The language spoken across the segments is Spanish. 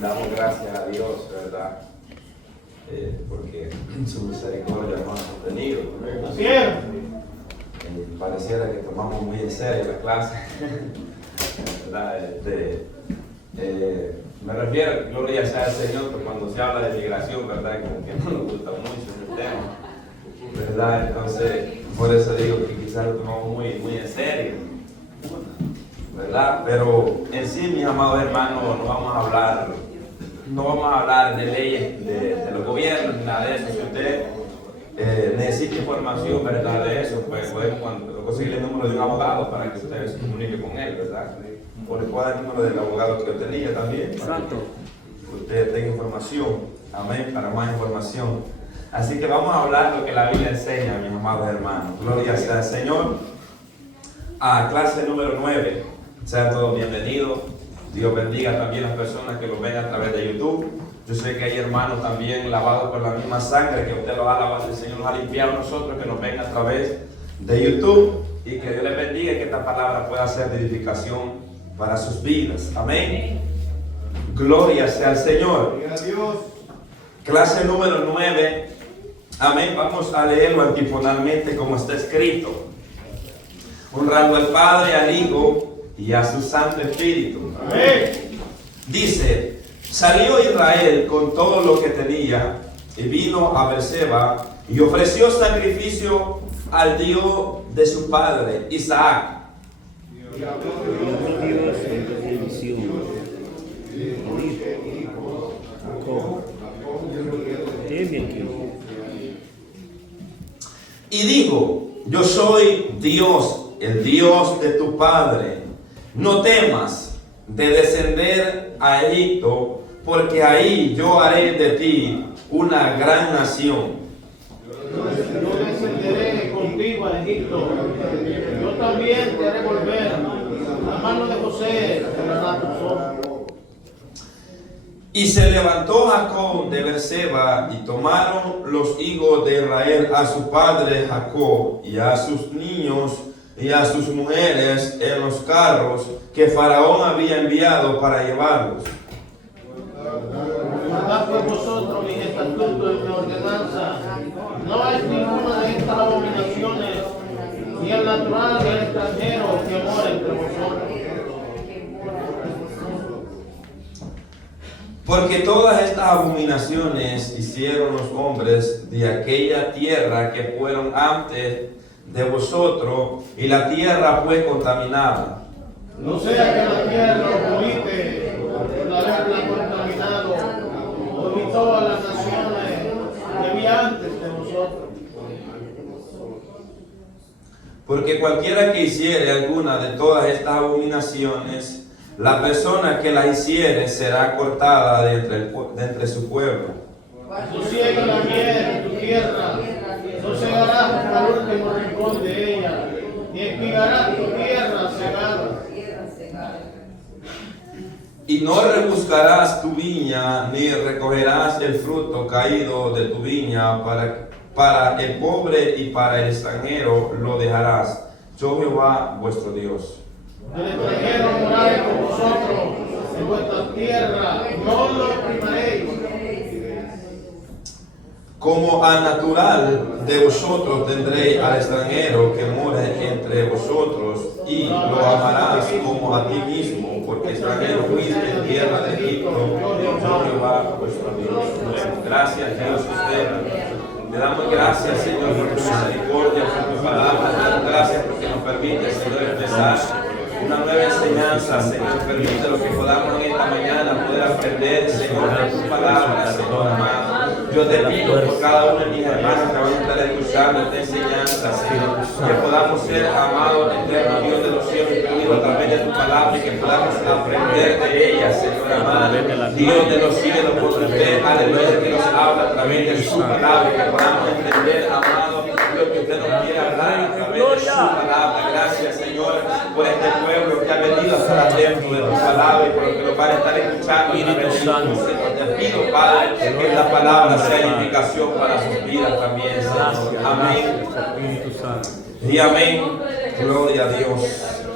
Damos gracias a Dios, ¿verdad? Porque su misericordia nos ha tenido. Así es. Pareciera que tomamos muy en serio la clase. ¿Verdad? Me refiero, gloria sea al Señor, que cuando se habla de migración, ¿verdad? Como que no nos gusta mucho el tema, ¿verdad? Entonces, por eso digo que quizás lo tomamos muy en serio, ¿verdad? Pero en sí, mis amados hermanos, no vamos a hablar de leyes de los gobiernos ni nada de eso. Si usted necesita información, ¿verdad? De eso, pues podemos conseguir el número de un abogado para que usted se comunique con él, ¿verdad? O le pueda dar el número del abogado que yo tenía también. Santo. Usted tenga información, amén, para más información. Así que vamos a hablar lo que la Biblia enseña, mis amados hermanos. Gloria sea al Señor. A clase número 9. Sean todos bienvenidos. Dios bendiga también a las personas que lo ven a través de YouTube. Yo sé que hay hermanos también lavados por la misma sangre que usted los ha lavado, el Señor nos ha limpiado a nosotros que nos ven a través de YouTube. Y que Dios les bendiga y que esta palabra pueda ser de edificación para sus vidas. Amén. Gloria sea al Señor. Clase número 9. Amén. Vamos a leerlo antifonalmente como está escrito. Honrando al Padre, al Hijo y a su Santo Espíritu. Amén. Dice: salió Israel con todo lo que tenía y vino a Beerseba y ofreció sacrificio al Dios de su padre Isaac. Y dijo: yo soy Dios, el Dios de tu padre. No temas de descender a Egipto, porque ahí yo haré de ti una gran nación. Yo descenderé contigo a Egipto. Yo también te haré volver. La mano de José cerrará tus ojos. Y se levantó Jacob de Beerseba y tomaron los hijos de Israel a su padre Jacob y a sus niños y a sus mujeres en los carros que Faraón había enviado para llevarlos. Guardad por vosotros mis estatutos y mi ordenanza. No hay ninguna de estas abominaciones, ni el natural ni el extranjero que mora entre vosotros. Porque todas estas abominaciones hicieron los hombres de aquella tierra que fueron antes de vosotros, y la tierra fue contaminada. No sea que la tierra os vomite por haberla contaminado, vomitó a las naciones que había antes de vosotros. Porque cualquiera que hiciere alguna de todas estas abominaciones, la persona que la hiciere será cortada de entre su pueblo. No ciega la miel en tu tierra, no cegarás hasta el último rincón de ella, ni espigarás tu tierra cegada. Y no rebuscarás tu viña, ni recogerás el fruto caído de tu viña, para el pobre y para el extranjero lo dejarás. Yo Jehová vuestro Dios. El extranjero moraré con vosotros en vuestra tierra, no lo oprimaréis. Como a natural de vosotros tendréis al extranjero que more entre vosotros, y lo amarás como a ti mismo, porque extranjero fuiste en tierra de Egipto. Yo Jehová vuestro Dios. Gracias Dios usted. Le damos gracias, Señor, por tu misericordia, por tu palabra. Gracias porque nos permite, Señor, empezar una nueva enseñanza, Señor. Permite lo que podamos en esta mañana poder aprender, Señor, de tu palabra, Señor amado. Yo te pido por cada uno de mis hermanos que van a estar escuchando esta enseñanza, Señor, que podamos ser amados, eterno Dios de los cielos, incluido a través de tu palabra, y que podamos aprender de ella, Señor amado. Dios de los cielos, por usted, aleluya, que nos habla a través de su palabra, que podamos entender, amado, lo que usted nos quiere hablar a través de su palabra. Gracias, Señor, por este pueblo que ha venido a estar atento de tu palabra y por lo que nos van a estar escuchando. Espíritu Santo, te pido, Padre, que esta palabra sea edificación para sus vidas también, Señor. Amén. Y amén. Gloria a Dios.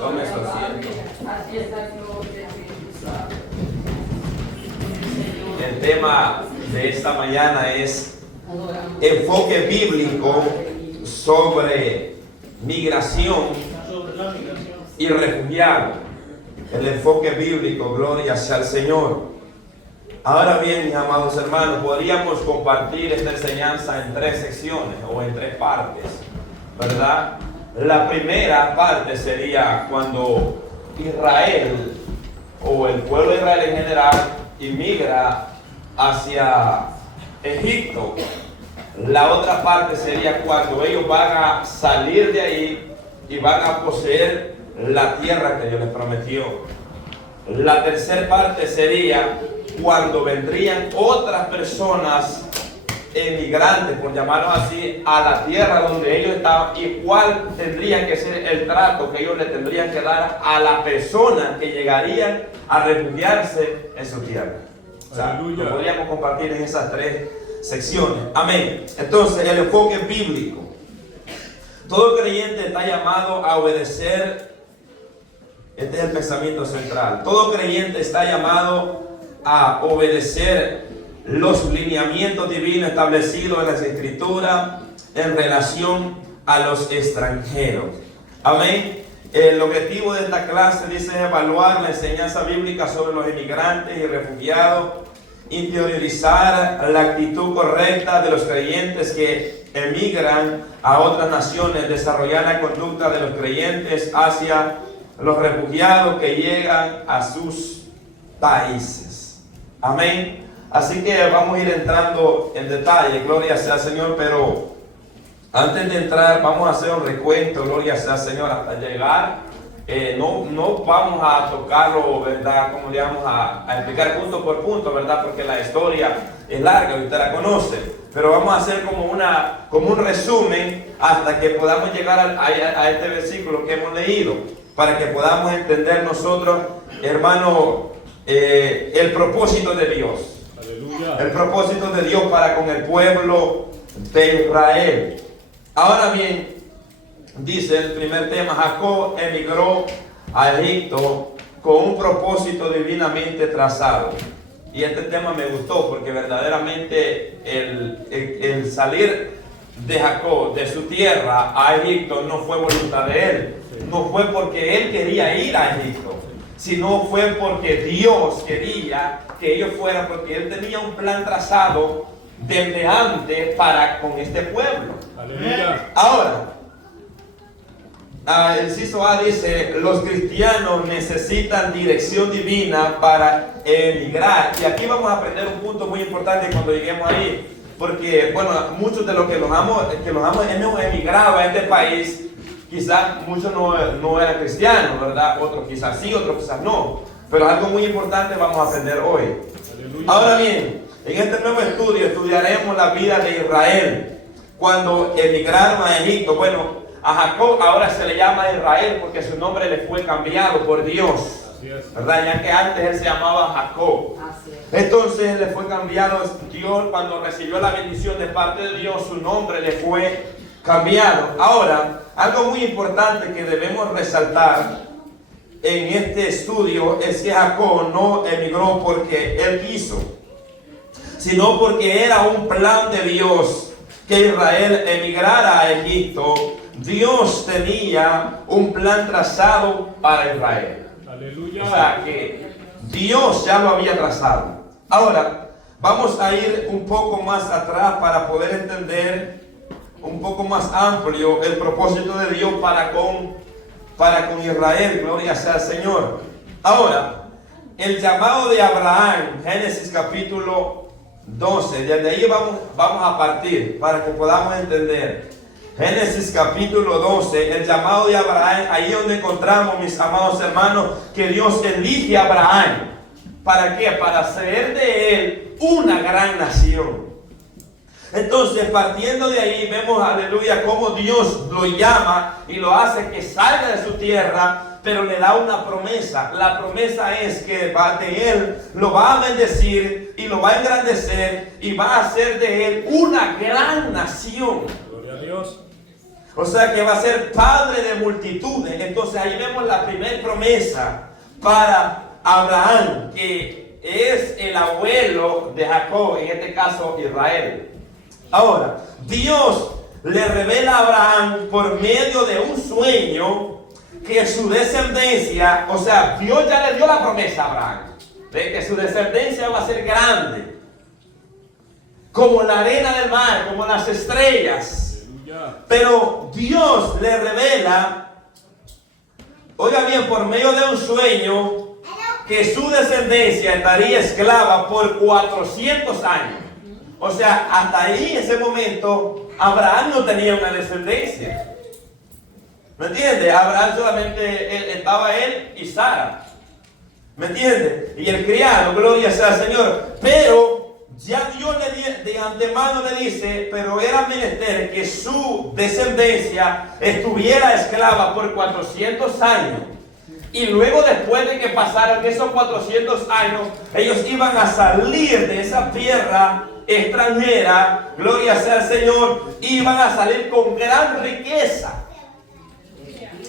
Tome su asiento. el tema de esta mañana es enfoque bíblico sobre migración sobre la migración. y refugiado. El enfoque bíblico, gloria sea al Señor. Ahora bien, mis amados hermanos, podríamos compartir esta enseñanza en 3 secciones o en 3 partes, ¿verdad? La primera parte sería cuando Israel o el pueblo de Israel en general inmigra hacia Egipto. La otra parte sería cuando ellos van a salir de ahí y van a poseer la tierra que Dios les prometió. La tercera parte sería cuando vendrían otras personas emigrantes, por llamarlo así, a la tierra donde ellos estaban, y cuál tendría que ser el trato que ellos le tendrían que dar a la persona que llegarían a refugiarse en su tierra. O sea, lo podríamos compartir en esas 3 secciones. Amén. Entonces, el enfoque bíblico. Todo creyente está llamado a obedecer. Este es el pensamiento central. Todo creyente está llamado a obedecer los lineamientos divinos establecidos en las Escrituras en relación a los extranjeros. Amén. El objetivo de esta clase dice evaluar la enseñanza bíblica sobre los inmigrantes y refugiados, interiorizar la actitud correcta de los creyentes que emigran a otras naciones, desarrollar la conducta de los creyentes hacia los refugiados que llegan a sus países. Amén. Así que vamos a ir entrando en detalle, gloria sea al Señor, pero antes de entrar vamos a hacer un recuento, gloria sea al Señor, hasta llegar. No vamos a tocarlo, ¿verdad? Como le vamos a explicar punto por punto, ¿verdad? Porque la historia es larga, usted la conoce. Pero vamos a hacer como un resumen hasta que podamos llegar a este versículo que hemos leído, para que podamos entender nosotros, hermano, el propósito de Dios. Aleluya. El propósito de Dios para con el pueblo de Israel. Ahora bien, dice el primer tema, Jacob emigró a Egipto con un propósito divinamente trazado. Y este tema me gustó porque verdaderamente el salir de Jacob, de su tierra a Egipto, no fue voluntad de él. No fue porque él quería ir a Egipto, sino fue porque Dios quería que ellos fueran, porque él tenía un plan trazado desde antes para con este pueblo. Aleluya. Ahora, el inciso A dice, los cristianos necesitan dirección divina para emigrar. Y aquí vamos a aprender un punto muy importante cuando lleguemos ahí. Porque, bueno, muchos de los que hemos emigrado a este país, quizás muchos no eran cristianos, ¿verdad? Otros quizás sí, otros quizás no. Pero algo muy importante vamos a aprender hoy. Aleluya. Ahora bien, en este nuevo estudio estudiaremos la vida de Israel cuando emigraron a Egipto. Bueno, a Jacob ahora se le llama Israel porque su nombre le fue cambiado por Dios, ¿verdad? Ya que antes él se llamaba Jacob. Entonces le fue cambiado Dios cuando recibió la bendición de parte de Dios, su nombre le fue cambiado. Ahora, algo muy importante que debemos resaltar en este estudio es que Jacob no emigró porque él quiso, sino porque era un plan de Dios que Israel emigrara a Egipto. Dios tenía un plan trazado para Israel. Aleluya. O sea que Dios ya lo había trazado. Ahora, vamos a ir un poco más atrás para poder entender un poco más amplio el propósito de Dios para con Israel. Gloria sea al Señor. Ahora, el llamado de Abraham, Génesis capítulo 12, desde ahí vamos a partir para que podamos entender. Génesis capítulo 12, el llamado de Abraham, ahí donde encontramos, mis amados hermanos, que Dios elige a Abraham. ¿Para qué? Para hacer de él una gran nación. Entonces, partiendo de ahí, vemos, aleluya, cómo Dios lo llama y lo hace que salga de su tierra, pero le da una promesa. La promesa es que de él lo va a bendecir y lo va a engrandecer y va a hacer de él una gran nación. Gloria a Dios. O sea que va a ser padre de multitudes. Entonces ahí vemos la primera promesa para Abraham, que es el abuelo de Jacob, en este caso Israel. Ahora, Dios le revela a Abraham por medio de un sueño que su descendencia, o sea, Dios ya le dio la promesa a Abraham de que su descendencia va a ser grande, como la arena del mar, como las estrellas. Pero Dios le revela, oiga bien, por medio de un sueño, que su descendencia estaría esclava por 400 años. O sea, hasta ahí, en ese momento, Abraham no tenía una descendencia. ¿Me entiende? Abraham solamente estaba él y Sara. ¿Me entiende? Y el criado, gloria sea al Señor. Pero ya Dios de antemano le dice, pero era menester que su descendencia estuviera esclava por 400 años. Y luego, después de que pasaran esos 400 años, ellos iban a salir de esa tierra extranjera, gloria sea al Señor, iban a salir con gran riqueza.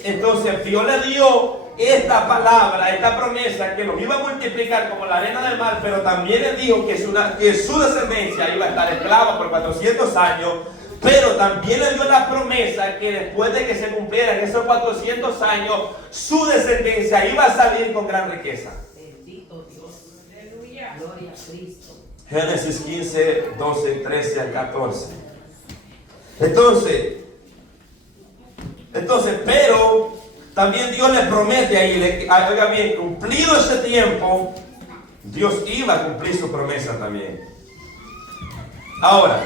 Entonces Dios le dio esta palabra, esta promesa, que los iba a multiplicar como la arena del mar, pero también le dijo que su descendencia iba a estar esclava por 400 años, pero también le dio la promesa que después de que se cumplieran esos 400 años, su descendencia iba a salir con gran riqueza. Bendito Dios. Aleluya. Gloria a Cristo. Génesis 15, 12, 13 al 14. Entonces, pero también Dios le promete ahí, oiga bien, cumplido ese tiempo, Dios iba a cumplir su promesa también. Ahora,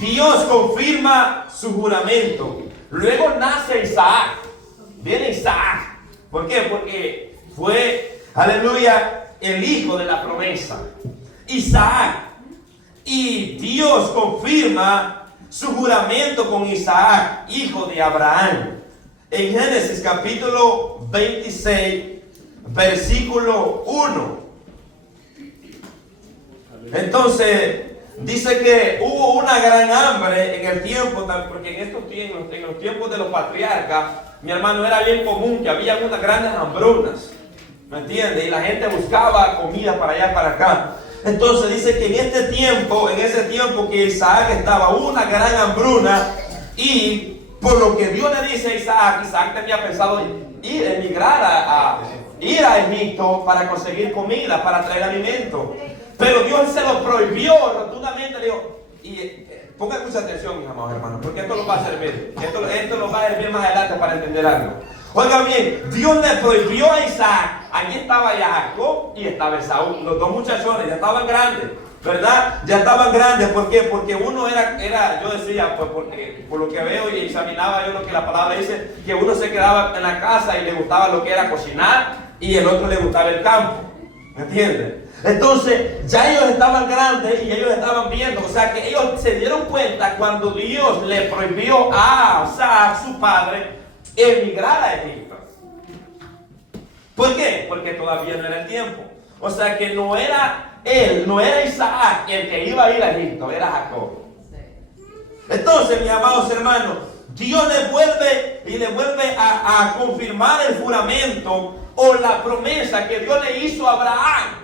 Dios confirma su juramento. Luego nace Isaac. Viene Isaac. ¿Por qué? Porque fue, aleluya, el hijo de la promesa. Isaac. Y Dios confirma su juramento con Isaac, hijo de Abraham. En Génesis capítulo 26, versículo 1. Entonces, dice que hubo una gran hambre en el tiempo, porque en los tiempos de los patriarcas, mi hermano, era bien común que había unas grandes hambrunas, ¿me entiende? Y la gente buscaba comida para allá, para acá. Entonces dice que en ese tiempo que Isaac estaba, una gran hambruna, y por lo que Dios le dice a Isaac tenía pensado ir a Egipto para conseguir comida, para traer alimento. Pero Dios se lo prohibió rotundamente. Le dijo, y ponga mucha atención, mis amados hermanos, porque esto lo va a servir. Esto lo va a servir más adelante para entender algo. Oiga bien, Dios le prohibió a Isaac. Allí estaba Jacob y estaba Esaú. Los dos muchachones ya estaban grandes, ¿verdad? Ya estaban grandes. ¿Por qué? Porque uno era yo decía, pues porque por lo que veo y examinaba yo lo que la palabra dice, que uno se quedaba en la casa y le gustaba lo que era cocinar, y el otro le gustaba el campo. ¿Me entiendes? Entonces ya ellos estaban grandes y ellos estaban viendo, o sea que ellos se dieron cuenta cuando Dios le prohibió a Isaac, su padre, emigrar a Egipto. ¿Por qué? Porque todavía no era el tiempo. O sea que no era Isaac el que iba a ir a Egipto, era Jacob. Entonces, mis amados hermanos, Dios le vuelve a confirmar el juramento o la promesa que Dios le hizo a Abraham.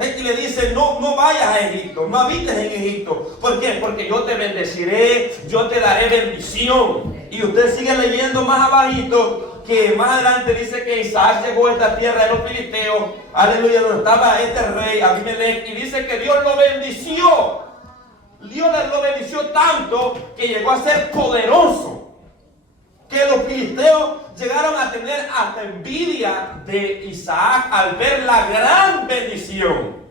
Y le dice, no vayas a Egipto, no habites en Egipto. ¿Por qué? Porque yo te bendeciré, yo te daré bendición. Y usted sigue leyendo más abajito, que más adelante dice que Isaac llegó a esta tierra de los filisteos, aleluya, donde estaba este rey Abimelech, y dice que Dios lo bendició. Dios lo bendició tanto que llegó a ser poderoso, que los filisteos llegaron a tener hasta envidia de Isaac al ver la gran bendición.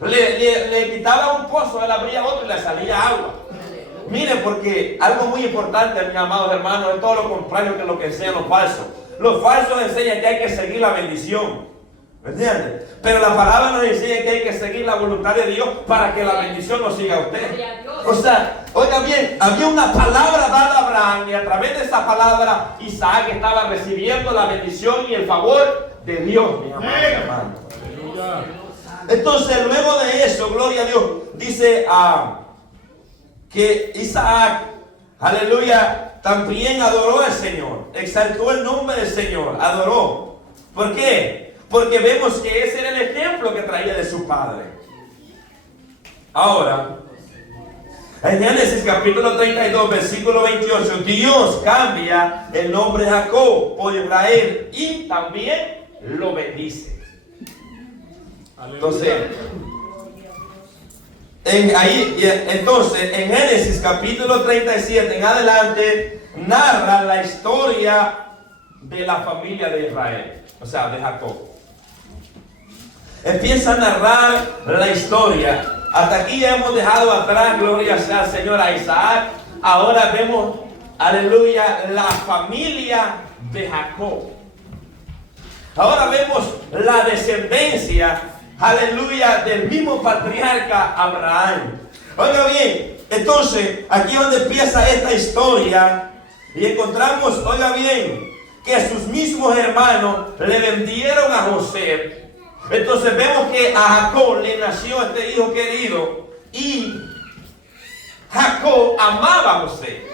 Le quitaba un pozo, él abría otro y le salía agua. Mire, porque algo muy importante, mis amados hermanos, es todo lo contrario que lo que enseñan los falsos. Los falsos enseñan que hay que seguir la bendición, ¿me entiendes? Pero la palabra nos enseña que hay que seguir la voluntad de Dios para que la bendición nos siga a usted. O sea, oiga bien, había una palabra dada a Abraham, y a través de esa palabra Isaac estaba recibiendo la bendición y el favor de Dios, mis amados hermanos. Entonces, luego de eso, gloria a Dios, dice que Isaac, aleluya, también adoró al Señor, exaltó el nombre del Señor, adoró. ¿Por qué? porque vemos que ese era el ejemplo que traía de su padre. Ahora, en Génesis capítulo 32, versículo 28, Dios cambia el nombre de Jacob por Israel y también lo bendice. Entonces, entonces, en Génesis capítulo 37 en adelante, narra la historia de la familia de Israel, o sea, de Jacob. Empieza a narrar la historia. Hasta aquí ya hemos dejado atrás, gloria sea al Señor, a Isaac. Ahora vemos, aleluya, la familia de Jacob. Ahora vemos la descendencia, aleluya, del mismo patriarca Abraham. Oiga bien, entonces, aquí es donde empieza esta historia. Y encontramos, oiga bien, que sus mismos hermanos le vendieron a José. Entonces vemos que a Jacob le nació este hijo querido y Jacob amaba a José.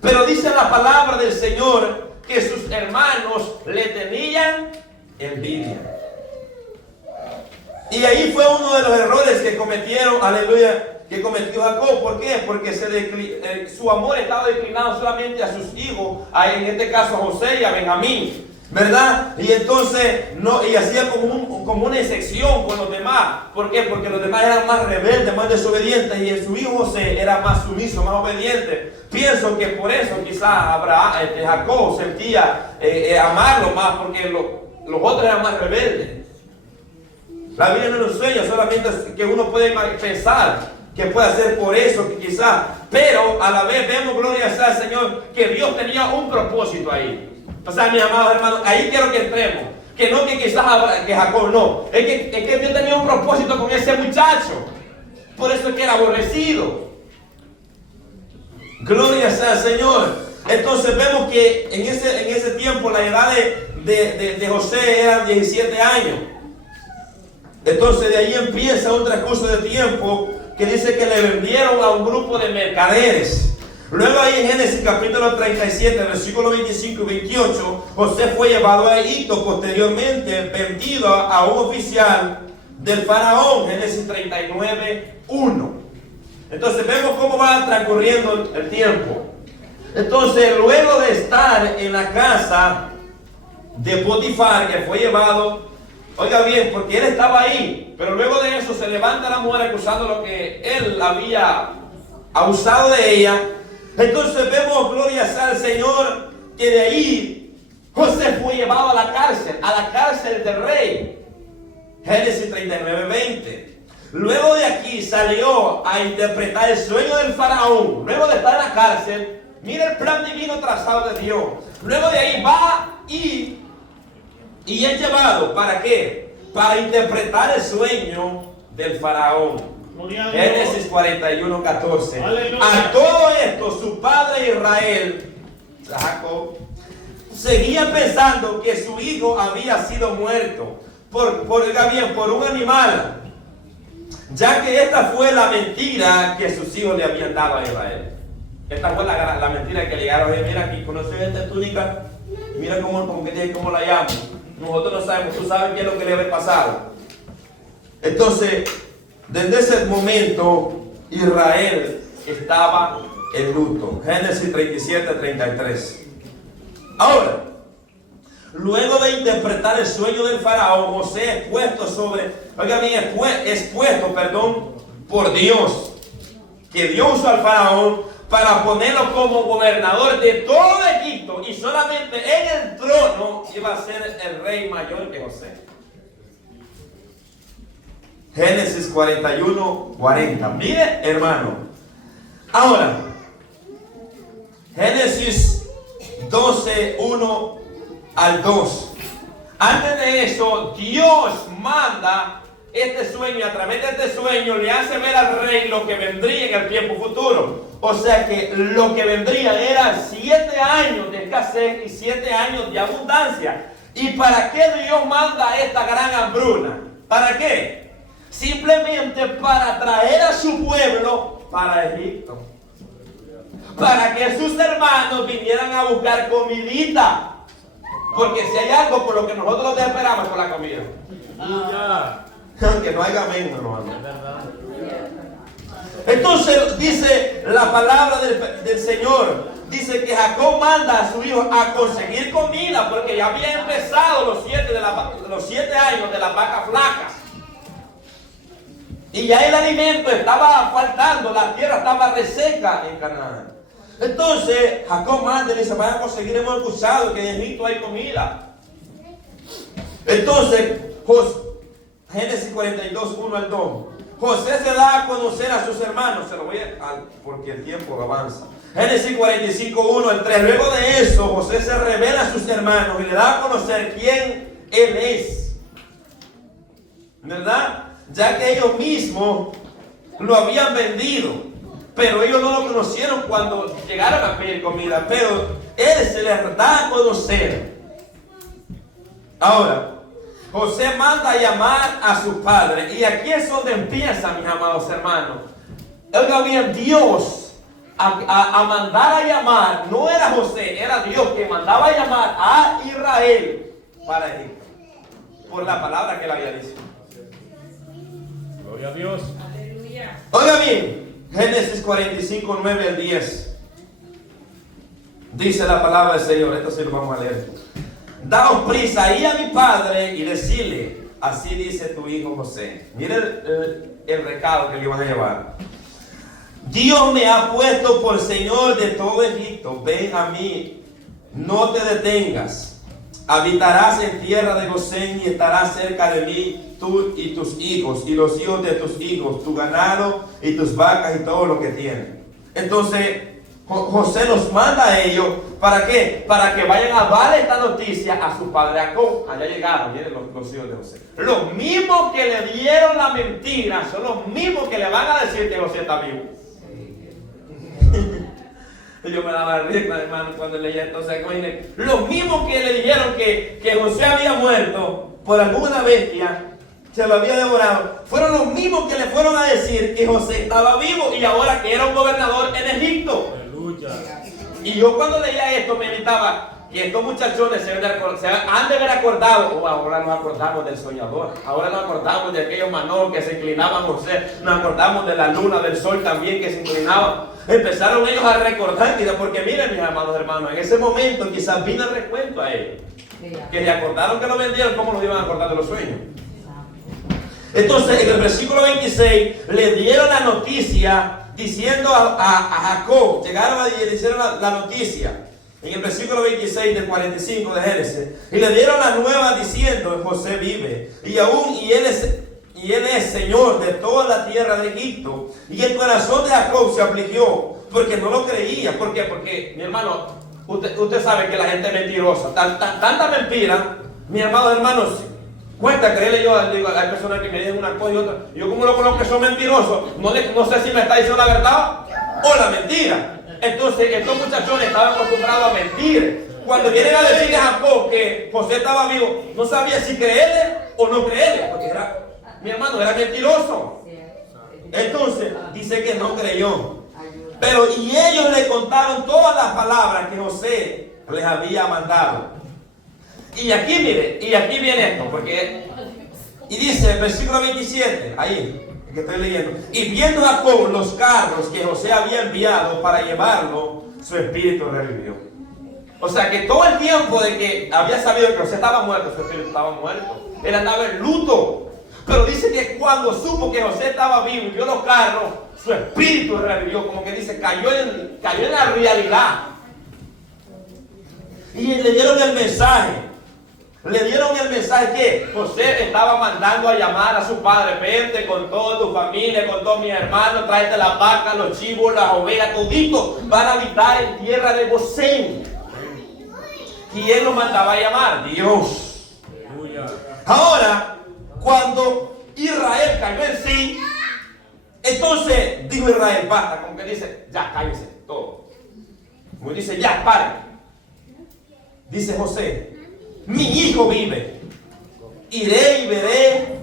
Pero dice la palabra del Señor que sus hermanos le tenían envidia. Y ahí fue uno de los errores que cometieron, aleluya, que cometió Jacob. ¿Por qué? Porque su amor estaba declinado solamente a sus hijos, en este caso a José y a Benjamín, ¿verdad? Y entonces, y hacía como una excepción con los demás. ¿Por qué? Porque los demás eran más rebeldes, más desobedientes, y su hijo José era más sumiso, más obediente. Pienso que por eso quizás Jacob sentía amarlo más, porque los otros eran más rebeldes. La Biblia no lo enseña, solamente que uno puede pensar que puede ser por eso, que quizás, pero a la vez vemos, gloria sea al Señor, que Dios tenía un propósito ahí. O sea, mis amados hermanos, ahí quiero que entremos. Que no que quizás que Jacob no. Es que Dios tenía un propósito con ese muchacho. Por eso es que era aborrecido. Gloria sea al Señor. Entonces vemos que en ese tiempo la edad de José era 17 años. Entonces de ahí empieza un transcurso de tiempo que dice que le vendieron a un grupo de mercaderes. Luego ahí en Génesis capítulo 37, versículos 25 y 28, José fue llevado a Egipto, posteriormente vendido a un oficial del faraón. Génesis 39, 1. Entonces vemos cómo va transcurriendo el tiempo. Entonces luego de estar en la casa de Potifar, que fue llevado, oiga bien, porque él estaba ahí, pero luego de eso se levanta la mujer acusando lo que él había abusado de ella. Entonces vemos, gloria sea al Señor, que de ahí José fue llevado a la cárcel del rey. Génesis 39, 20. Luego de aquí salió a interpretar el sueño del faraón. Luego de estar en la cárcel, mira el plan divino trazado de Dios. Luego de ahí va y es llevado, ¿para qué? Para interpretar el sueño del faraón. Génesis 41, 14. A todo esto su padre Israel, Jacob, seguía pensando que su hijo había sido muerto por un animal, ya que esta fue la mentira que sus hijos le habían dado a Israel. Esta fue la mentira que le llegaron. Mira aquí, ¿conoces esta túnica? Mira cómo la llamo. Nosotros no sabemos, tú sabes qué es lo que le había pasado. Entonces, desde ese momento, Israel estaba en luto. Génesis 37, 33. Ahora, luego de interpretar el sueño del faraón, José es puesto por Dios. Que Dios usó al faraón para ponerlo como gobernador de todo Egipto, y solamente en el trono iba a ser el rey mayor que José. Génesis 41, 40. Mire, hermano. Ahora, Génesis 12, 1 al 2. Antes de eso, Dios manda este sueño, y a través de este sueño le hace ver al rey lo que vendría en el tiempo futuro. O sea que lo que vendría era 7 años de escasez y 7 años de abundancia. ¿Y para qué Dios manda esta gran hambruna? ¿Para qué? Simplemente para traer a su pueblo para Egipto. Para que sus hermanos vinieran a buscar comidita. Porque si hay algo por lo que nosotros nos esperamos es por la comida. Aunque no haya amén, hermano. Entonces dice la palabra del Señor, dice que Jacob manda a su hijo a conseguir comida porque ya había empezado los 7 años de las vacas flacas. Y ya el alimento estaba faltando, la tierra estaba reseca en Canaán. Entonces Jacob manda y dice, vayan a conseguir, hemos escuchado que en Egipto hay comida. Entonces, Génesis 42, 1 al 2. José se da a conocer a sus hermanos. Se lo voy a, porque el tiempo avanza. Génesis 45, 1 al 3. Luego de eso, José se revela a sus hermanos y le da a conocer quién él es. ¿Verdad? Ya que ellos mismos lo habían vendido. Pero ellos no lo conocieron cuando llegaron a pedir comida. Pero él se les da a conocer. Ahora, José manda a llamar a su padre. Y aquí es donde empieza, mis amados hermanos. Oiga bien, Dios a mandar a llamar, no era José, era Dios que mandaba a llamar a Israel para Egipto. Por la palabra que él había dicho. Gloria a Dios. Aleluya. Oiga bien, Génesis 45, 9 al 10. Dice la palabra del Señor. Esto sí lo vamos a leer. Daos prisa, ir a mi padre y decirle, así dice tu hijo José. Mire el recado que le van a llevar. Dios me ha puesto por Señor de todo Egipto. Ven a mí, no te detengas. Habitarás en tierra de Gosén y estarás cerca de mí, tú y tus hijos, y los hijos de tus hijos, tu ganado y tus vacas y todo lo que tienen. Entonces, José los manda a ellos, ¿para qué? Para que vayan a dar esta noticia a su padre Jacob. Allá llegaron, miren los hijos de José. Los mismos que le dieron la mentira son los mismos que le van a decir que José está vivo. Yo me daba risa, hermano, cuando leía entonces. Los mismos que le dijeron que José había muerto por alguna bestia, se lo había devorado, fueron los mismos que le fueron a decir que José estaba vivo y ahora que era un gobernador en Egipto. Aleluya. Y yo cuando leía esto me invitaba que estos muchachones se han de haber acordado. Oh, ahora nos acordamos del soñador, ahora nos acordamos de aquellos manos que se inclinaban a José, nos acordamos de la luna, del sol también que se inclinaban. Empezaron ellos a recordar, porque miren, mis amados hermanos, en ese momento quizás vino el recuento a ellos, que se acordaron que lo vendieron, ¿cómo nos iban a acordar de los sueños? Entonces en el versículo 26 le dieron la noticia diciendo a Jacob, llegaron y le hicieron la noticia en el versículo 26 del 45 de Génesis, y le dieron la nueva diciendo, José vive y él es Señor de toda la tierra de Egipto. Y el corazón de Jacob se afligió porque no lo creía. ¿Por qué? Porque, mi hermano, usted sabe que la gente es mentirosa. Tanta mentira, mis amados hermanos, cuesta creerle. Yo digo, hay personas que me dicen una cosa y otra. Yo como lo conozco que son mentirosos, no sé si me está diciendo la verdad o la mentira. Entonces, estos muchachones estaban acostumbrados a mentir. Cuando vienen a decirle a Jacob que José estaba vivo, no sabía si creerle o no creerle, porque mi hermano era mentiroso. Entonces, dice que no creyó. Pero y ellos le contaron todas las palabras que José les había mandado. Y aquí mire, y aquí viene esto, porque y dice el versículo 27, ahí que estoy leyendo, y viendo Jacob los carros que José había enviado para llevarlo, su espíritu revivió. O sea que todo el tiempo de que había sabido que José estaba muerto, su espíritu estaba muerto. Él andaba en luto. Pero dice que cuando supo que José estaba vivo y vio los carros, su espíritu revivió, como que dice, cayó en la realidad. Y le dieron el mensaje. Le dieron el mensaje que José estaba mandando a llamar a su padre. Vente con toda tu familia, con todos mis hermanos, tráete las vacas, los chivos, las ovejas, toditos van a habitar en tierra de Gosén. ¿Quién los mandaba a llamar? Dios. Aleluya. Ahora, cuando Israel cayó en sí, entonces dijo Israel, basta, como que dice, ya cállese todo. Como dice, ya paren. Dice José, mi hijo vive, iré y veré,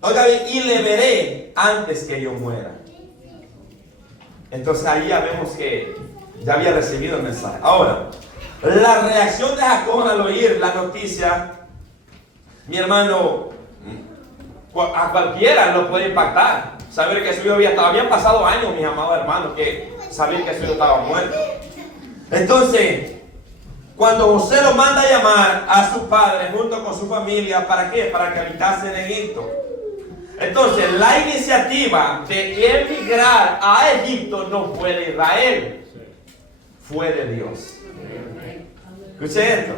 oiga bien, y le veré antes que yo muera. Entonces ahí ya vemos que ya había recibido el mensaje. Ahora, La reacción de Jacob al oír la noticia, mi hermano, a cualquiera lo puede impactar. Saber que su hijo habían pasado años, mis amados hermanos, que sabían que su hijo estaba muerto. Entonces, cuando José lo manda a llamar a su padre junto con su familia, ¿para qué? Para que habitasen en Egipto. Entonces, la iniciativa de emigrar a Egipto no fue de Israel, fue de Dios. Escuche esto,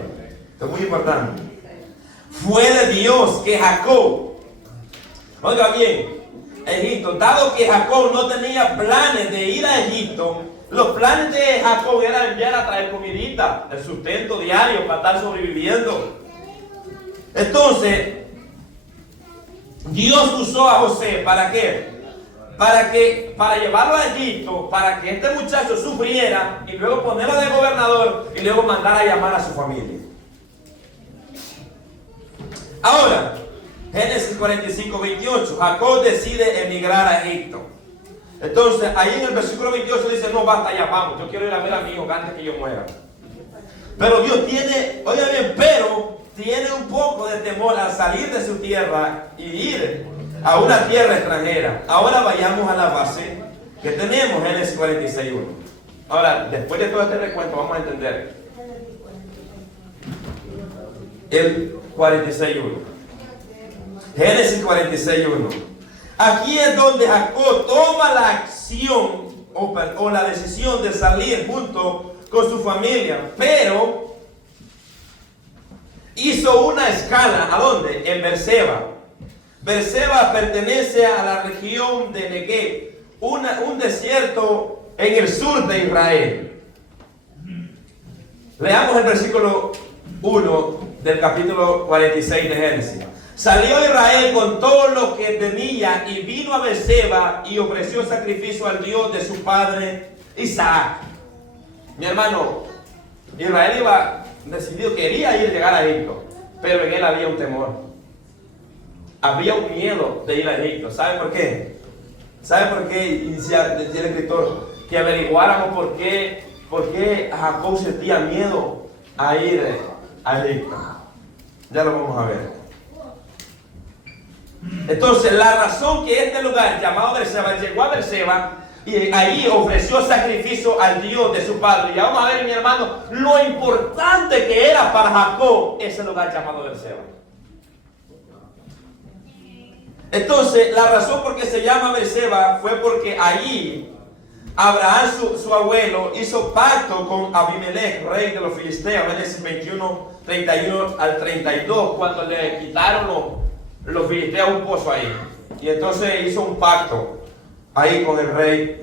esto es muy importante. Fue de Dios que Jacob, oiga bien, Egipto, dado que Jacob no tenía planes de ir a Egipto, los planes de Jacob eran enviar a traer comidita, el sustento diario para estar sobreviviendo. Entonces, Dios usó a José, ¿para qué? Para llevarlo a Egipto, para que este muchacho sufriera y luego ponerlo de gobernador y luego mandar a llamar a su familia. Ahora, Génesis 45, 28, Jacob decide emigrar a Egipto. Entonces, ahí en el versículo 28 dice, no, basta, ya vamos, yo quiero ir a ver a mi hijo antes que yo muera. Pero Dios tiene, oiga bien, pero tiene un poco de temor al salir de su tierra y ir a una tierra extranjera. Ahora vayamos a la base que tenemos, Génesis 46, 1. Ahora, después de todo este recuento, vamos a entender el 46, 1. Génesis 46, 1. Aquí es donde Jacob toma la acción o la decisión de salir junto con su familia, pero hizo una escala. ¿A dónde? En Berseba. Berseba pertenece a la región de Negev, un desierto en el sur de Israel. Leamos el versículo 1 del capítulo 46 de Génesis. Salió Israel con todo lo que tenía y vino a Berseba y ofreció sacrificio al Dios de su padre Isaac. Mi hermano, Israel quería llegar a Egipto, pero en él había un temor. Había un miedo de ir a Egipto. ¿Sabe por qué? ¿Sabe por qué? Decía el escritor que averiguáramos por qué Jacob sentía miedo a ir a Egipto. Ya lo vamos a ver. Entonces, la razón que este lugar llamado Berseba llegó a Berseba y ahí ofreció sacrificio al Dios de su padre. Ya vamos a ver, mi hermano, lo importante que era para Jacob ese lugar llamado Berseba. Entonces, la razón por qué se llama Berseba fue porque allí Abraham, su abuelo, hizo pacto con Abimelech, rey de los filisteos, Génesis 21, 31 al 32, cuando le quitaron los filisteos un pozo ahí. Y entonces hizo un pacto ahí con el rey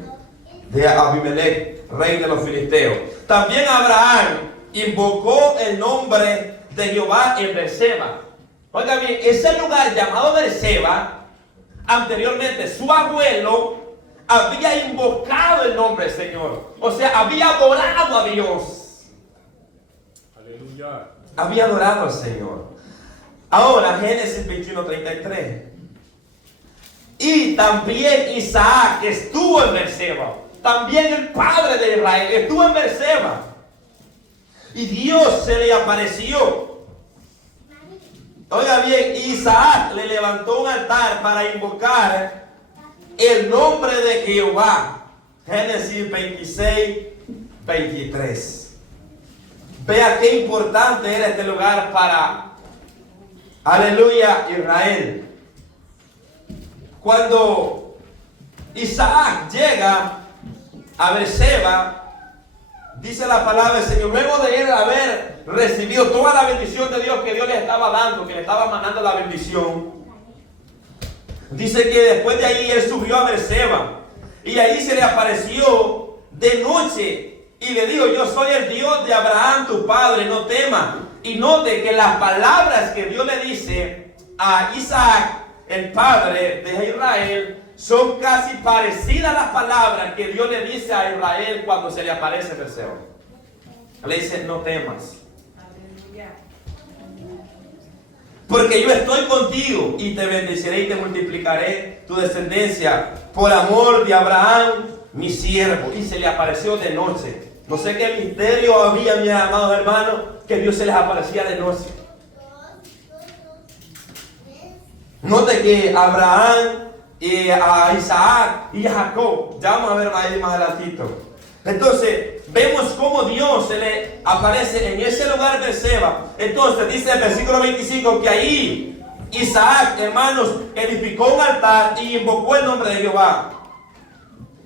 de Abimelech, rey de los filisteos. También Abraham invocó el nombre de Jehová en Berseba. Oiga bien, ese lugar llamado Berseba, anteriormente su abuelo había invocado el nombre del Señor. O sea, había adorado a Dios. Aleluya. Había adorado al Señor. Ahora, Génesis 21, 33. Y también Isaac estuvo en Berseba. También el padre de Israel estuvo en Berseba. Y Dios se le apareció. Oiga bien, Isaac le levantó un altar para invocar el nombre de Jehová. Génesis 26, 23. Vea qué importante era este lugar para, aleluya, Israel. Cuando Isaac llega a Berseba, dice la palabra del Señor, luego de él haber recibido toda la bendición de Dios que Dios le estaba dando, que le estaba mandando la bendición, dice que después de ahí él subió a Berseba y ahí se le apareció de noche y le dijo, yo soy el Dios de Abraham tu padre, no temas. Y note que las palabras que Dios le dice a Isaac, el padre de Israel, son casi parecidas a las palabras que Dios le dice a Israel cuando se le aparece Berseba. Le dice, no temas, porque yo estoy contigo y te bendeciré y te multiplicaré tu descendencia por amor de Abraham, mi siervo. Y se le apareció de noche. No sé qué misterio había, mis amados hermanos, que Dios se les aparecía de noche. Note que Abraham, a Isaac y a Jacob, ya vamos a ver más adelantito. Entonces, vemos cómo Dios se le aparece en ese lugar de Seba. Entonces, dice el versículo 25 que ahí Isaac, hermanos, edificó un altar y invocó el nombre de Jehová.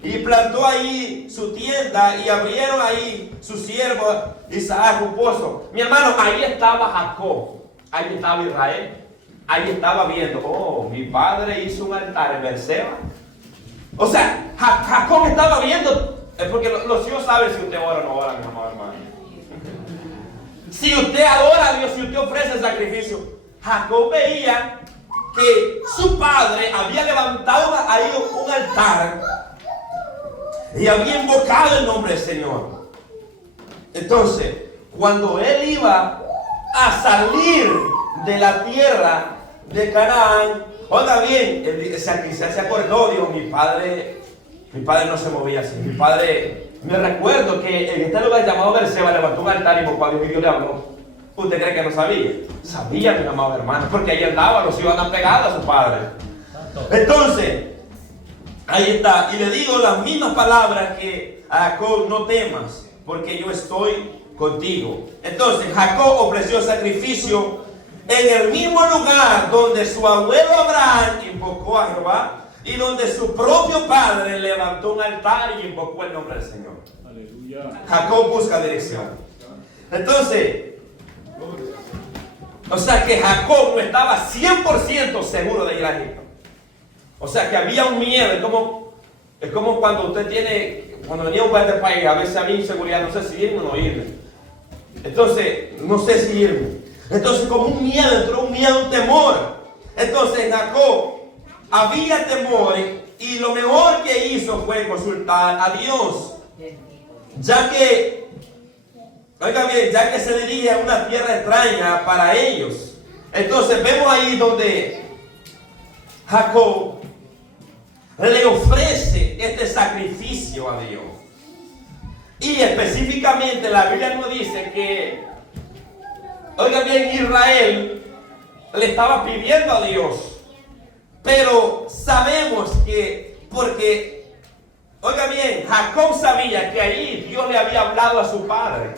Y plantó ahí su tienda y abrieron ahí su siervo Isaac un pozo. Mi hermano, ahí estaba Jacob, ahí estaba Israel. Ahí estaba viendo, oh, mi padre hizo un altar en Berseba. O sea, Jacob estaba viendo, es porque los hijos saben si usted ora o no ora, mi amado hermano. Si usted adora a Dios, si usted ofrece el sacrificio, Jacob veía que su padre había levantado ahí un altar y había invocado el nombre del Señor. Entonces, cuando él iba a salir de la tierra de Canaán, oiga bien, se acordó, dijo, mi padre no se movía así. Mi padre, me recuerdo que en este lugar llamado Berseba levantó un altar y invocó a Dios y Dios le habló. ¿Usted cree que no sabía? Sabía, mi amado hermano, porque ahí andaba, los iban a pegar a su padre. Entonces, ahí está, y le digo las mismas palabras que a Jacob: no temas, porque yo estoy contigo. Entonces, Jacob ofreció sacrificio en el mismo lugar donde su abuelo Abraham invocó a Jehová y donde su propio padre levantó un altar y invocó el nombre del Señor. Aleluya. Jacob busca dirección. Entonces, o sea que Jacob no estaba 100% seguro de ir a Egipto. O sea que había un miedo. Es como cuando usted cuando venía a un país, a veces había inseguridad, no sé si irme o no irme. Entonces, no sé si irme. Entonces, como un miedo, entró un miedo, un temor. Entonces, en Jacob había temor y lo mejor que hizo fue consultar a Dios. Ya que, oiga bien, ya que se dirige a una tierra extraña para ellos. Entonces, vemos ahí donde Jacob le ofrece este sacrificio a Dios. Y específicamente la Biblia nos dice que, oiga bien, Israel le estaba pidiendo a Dios. Pero sabemos que, porque, oiga bien, Jacob sabía que ahí Dios le había hablado a su padre.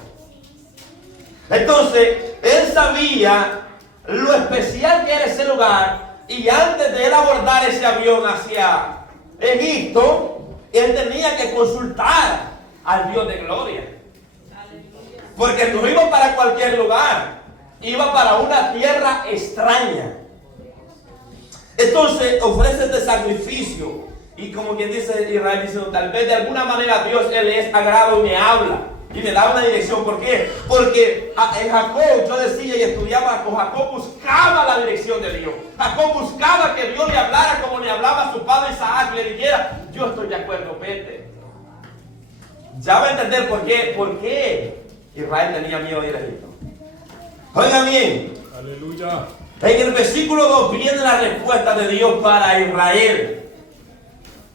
Entonces, él sabía lo especial que era ese lugar. Y antes de él abordar ese avión hacia Egipto, él tenía que consultar al Dios de gloria. Porque no iba para cualquier lugar, iba para una tierra extraña. Entonces ofrece este sacrificio. Y como quien dice Israel, diciendo, tal vez de alguna manera Dios él es agrado y me habla y me da una dirección. ¿Por qué? Porque en Jacob, yo decía y estudiaba, con Jacob buscaba la dirección de Dios. Jacob buscaba que Dios le hablara como le hablaba a su padre Isaac, y le dijera, yo estoy de acuerdo, vete. Ya va a entender por qué Israel tenía miedo de ir a Egipto. Oigan bien. Aleluya. En el versículo 2 viene la respuesta de Dios para Israel.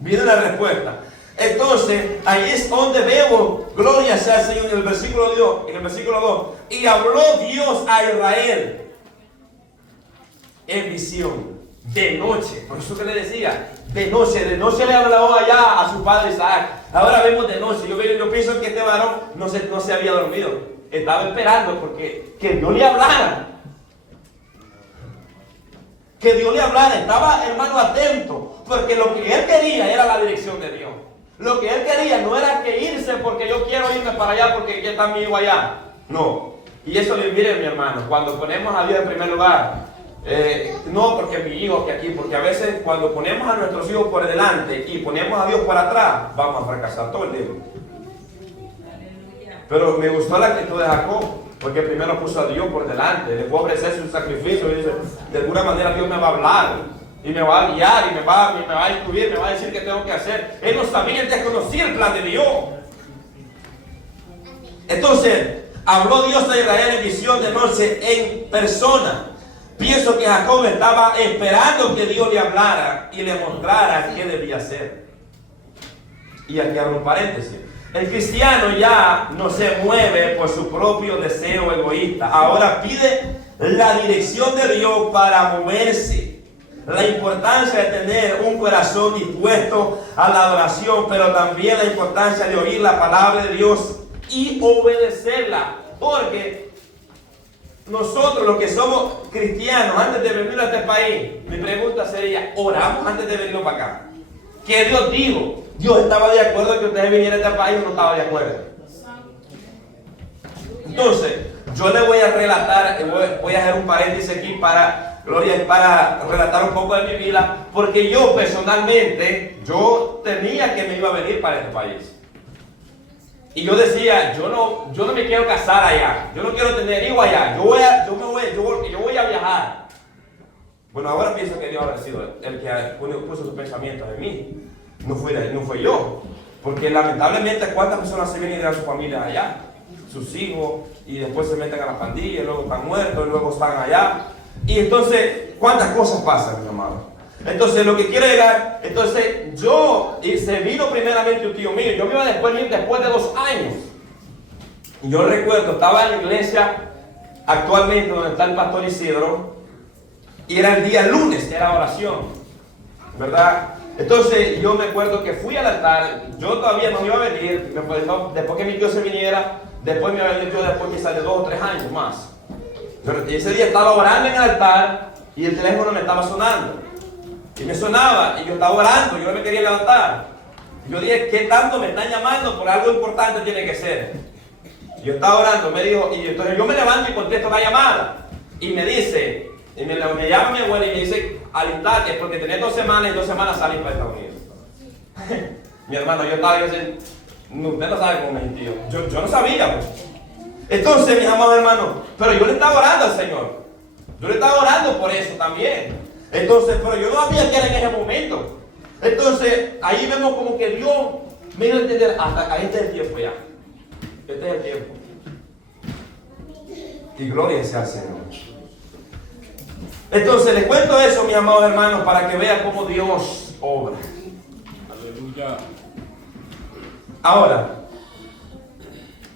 Viene la respuesta. Entonces, ahí es donde vemos, gloria sea al Señor, en el versículo 2. Y habló Dios a Israel en visión, de noche. Por eso que le decía, de noche le habló allá a su padre Isaac. Ahora vemos de noche. Yo pienso que este varón no se había dormido. Estaba esperando porque que Dios le hablara. Que Dios le hablara. Estaba, hermano, atento. Porque lo que él quería era la dirección de Dios. Lo que él quería no era que irse porque yo quiero irme para allá porque ya está mi hijo allá. No. Y eso, miren, mi hermano, cuando ponemos a Dios en primer lugar, no porque mi hijo que aquí, porque a veces cuando ponemos a nuestros hijos por delante y ponemos a Dios por atrás, vamos a fracasar todo el tiempo. Pero me gustó la actitud de Jacob, porque primero puso a Dios por delante, le fue a ofrecer su sacrificio y dice, de alguna manera Dios me va a hablar y me va a guiar y me va a instruir, me va a decir qué tengo que hacer. Él no sabía, él desconocía el plan de Dios. Entonces, habló Dios a Israel en visión de noche en persona. Pienso que Jacob estaba esperando que Dios le hablara y le mostrara qué debía hacer. Y aquí abro un paréntesis. El cristiano ya no se mueve por su propio deseo egoísta. Ahora pide la dirección de Dios para moverse. La importancia de tener un corazón dispuesto a la adoración, pero también la importancia de oír la palabra de Dios y obedecerla. Porque nosotros los que somos cristianos, antes de venir a este país, mi pregunta sería, ¿oramos antes de venir para acá? ¿Qué Dios dijo? ¿Dios estaba de acuerdo que ustedes vinieran a este país o no estaba de acuerdo? Entonces, yo le voy a relatar, voy a hacer un paréntesis aquí para, Gloria, para relatar un poco de mi vida, porque yo personalmente, yo tenía que me iba a venir para este país. Y yo decía, yo no me quiero casar allá, yo no quiero tener hijos allá, yo voy a viajar. Bueno, ahora pienso que Dios habrá sido el que puso sus pensamientos en mí. No fue yo. Porque lamentablemente, ¿cuántas personas se vienen y dan sus familias allá? Sus hijos, y después se meten a la pandilla, y luego están muertos, y luego están allá. Y entonces, ¿cuántas cosas pasan, mi hermano? Entonces, lo que quiero llegar, entonces, y se vino primeramente un tío mío, yo me iba después de 2 años. Y yo recuerdo, estaba en la iglesia, actualmente donde está el pastor Isidro, y era el día lunes, era oración, ¿verdad? Entonces yo me acuerdo que fui al altar, yo todavía no iba a venir, después que mi tío se viniera, después me iba a venir yo después quizás de 2 o 3 años más. Y ese día estaba orando en el altar y el teléfono me estaba sonando. Y me sonaba y yo estaba orando, yo no me quería levantar. Y yo dije, ¿qué tanto me están llamando? Por algo importante tiene que ser. Y yo estaba orando, me dijo, y entonces yo me levanto y contesto la llamada. Y me dice... Y me llama mi abuela y me dice, al instante, porque tenés 2 semanas y en 2 semanas salí para Estados Unidos. Mi hermano, yo estaba diciendo, usted no sabe cómo me tío. Yo no sabía, pues. Entonces, mis amados hermanos, pero yo le estaba orando al Señor. Yo le estaba orando por eso también. Entonces, pero yo no sabía que era en ese momento. Entonces, ahí vemos como que Dios me dio a entender, hasta ahí está el tiempo ya. Este es el tiempo. Y gloria sea al Señor. Entonces les cuento eso, mis amados hermanos, para que vean cómo Dios obra. Aleluya. Ahora,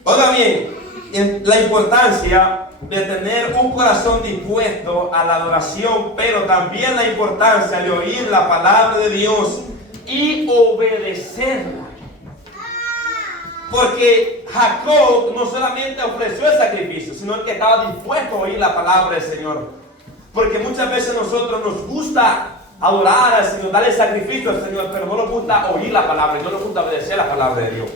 oiga bien, la importancia de tener un corazón dispuesto a la adoración, pero también la importancia de oír la palabra de Dios y obedecerla. Porque Jacob no solamente ofreció el sacrificio, sino que estaba dispuesto a oír la palabra del Señor. Porque muchas veces nosotros nos gusta adorar al Señor, darle sacrificio al Señor, pero no nos gusta oír la palabra, no nos gusta obedecer la palabra de Dios.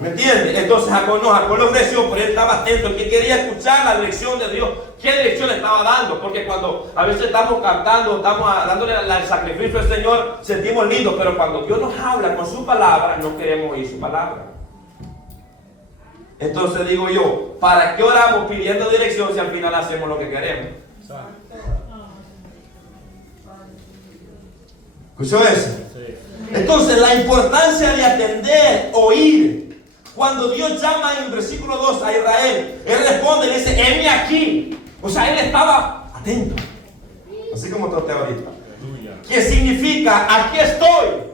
¿Me entiendes? Entonces Jacob lo ofreció, pero él estaba atento, el que quería escuchar la dirección de Dios, qué dirección le estaba dando, porque cuando a veces estamos cantando, estamos dándole el sacrificio al Señor, sentimos lindo, pero cuando Dios nos habla con su palabra, no queremos oír su palabra. Entonces digo yo, ¿para qué oramos pidiendo dirección si al final hacemos lo que queremos? ¿Escuchó eso? Sí. Entonces la importancia de atender, oír. Cuando Dios llama en el versículo 2 a Israel, Él responde y le dice, heme aquí. O sea, Él estaba atento. Así como tú estás ahorita. ¿Qué significa? Aquí estoy.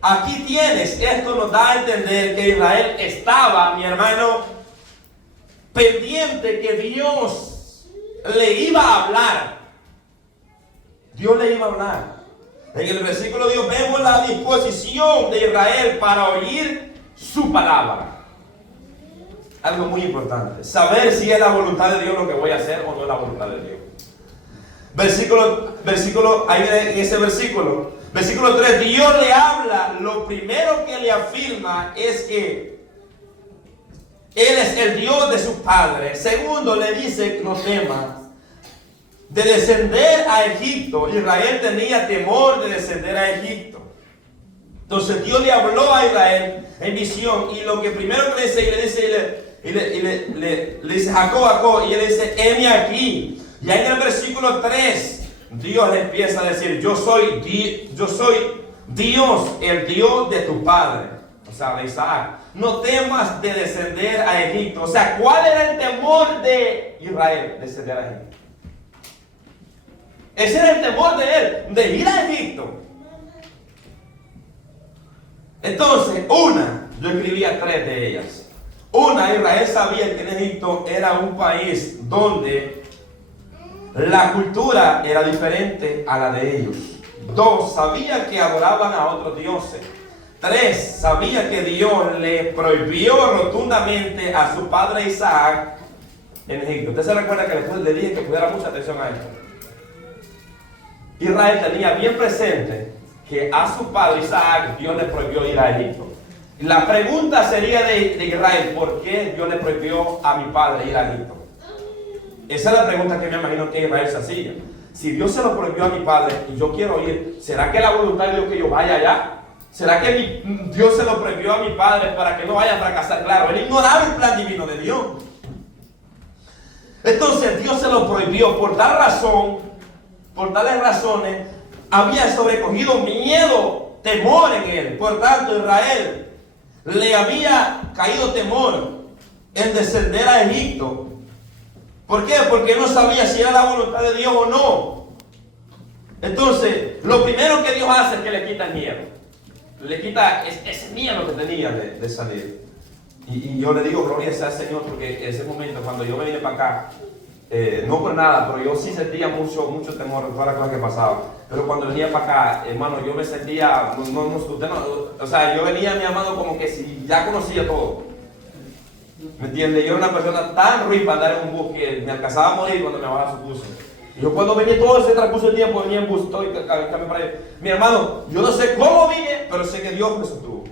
Aquí tienes. Esto nos da a entender que Israel estaba, mi hermano, pendiente que Dios le iba a hablar. Dios le iba a hablar. En el versículo 2 vemos la disposición de Israel para oír su palabra. Algo muy importante. Saber si es la voluntad de Dios lo que voy a hacer o no es la voluntad de Dios. Ahí en ese versículo. Versículo 3, Dios le habla, lo primero que le afirma es que Él es el Dios de sus padres. Segundo, le dice, no temas, de descender a Egipto. Israel tenía temor de descender a Egipto. Entonces Dios le habló a Israel en visión, y lo que primero que le dice, Jacob, y él dice, heme aquí. Y ahí en el versículo 3, Dios le empieza a decir, yo soy Dios, el Dios de tu padre, o sea, de Isaac. No temas de descender a Egipto. O sea, ¿cuál era el temor de Israel? Descender a Egipto. Ese era el temor de él, de ir a Egipto. Entonces, yo escribía 3 de ellas. Israel sabía que en Egipto era un país donde la cultura era diferente a la de ellos. 2, sabía que adoraban a otros dioses. 3, sabía que Dios le prohibió rotundamente a su padre Isaac en Egipto. Usted se recuerda que después le dije que pusiera mucha atención a esto. Israel tenía bien presente que a su padre Isaac Dios le prohibió ir a Egipto. La pregunta sería de Israel: ¿por qué Dios le prohibió a mi padre ir a Egipto? Esa es la pregunta que me imagino que Israel se hacía. Si Dios se lo prohibió a mi padre y yo quiero ir, ¿será que la voluntad de Dios que yo vaya allá? ¿Será que Dios se lo prohibió a mi padre para que no vaya a fracasar? Claro, él ignoraba el plan divino de Dios. Entonces Dios se lo prohibió por tal razón, por tales razones, había sobrecogido miedo, temor en él. Por tanto, Israel le había caído temor en descender a Egipto. ¿Por qué? Porque no sabía si era la voluntad de Dios o no. Entonces, lo primero que Dios hace es que le quita el miedo. Le quita ese miedo que tenía de salir. Y yo le digo gloria sea al Señor, porque en ese momento, cuando yo vine para acá, no por nada, pero yo sí sentía mucho temor en todas las cosas que pasaba. Pero cuando venía para acá, hermano, yo me sentía, o sea, yo venía, mi amado, como que si ya conocía todo. ¿Me entiende? Yo era una persona tan ruin para andar en un bus que me alcanzaba a morir cuando me bajaba su bus. Y yo cuando venía todo ese transcurso del tiempo, venía en bus, todo y cambié para allá. Mi hermano, yo no sé cómo vine, pero sé que Dios me sostuvo.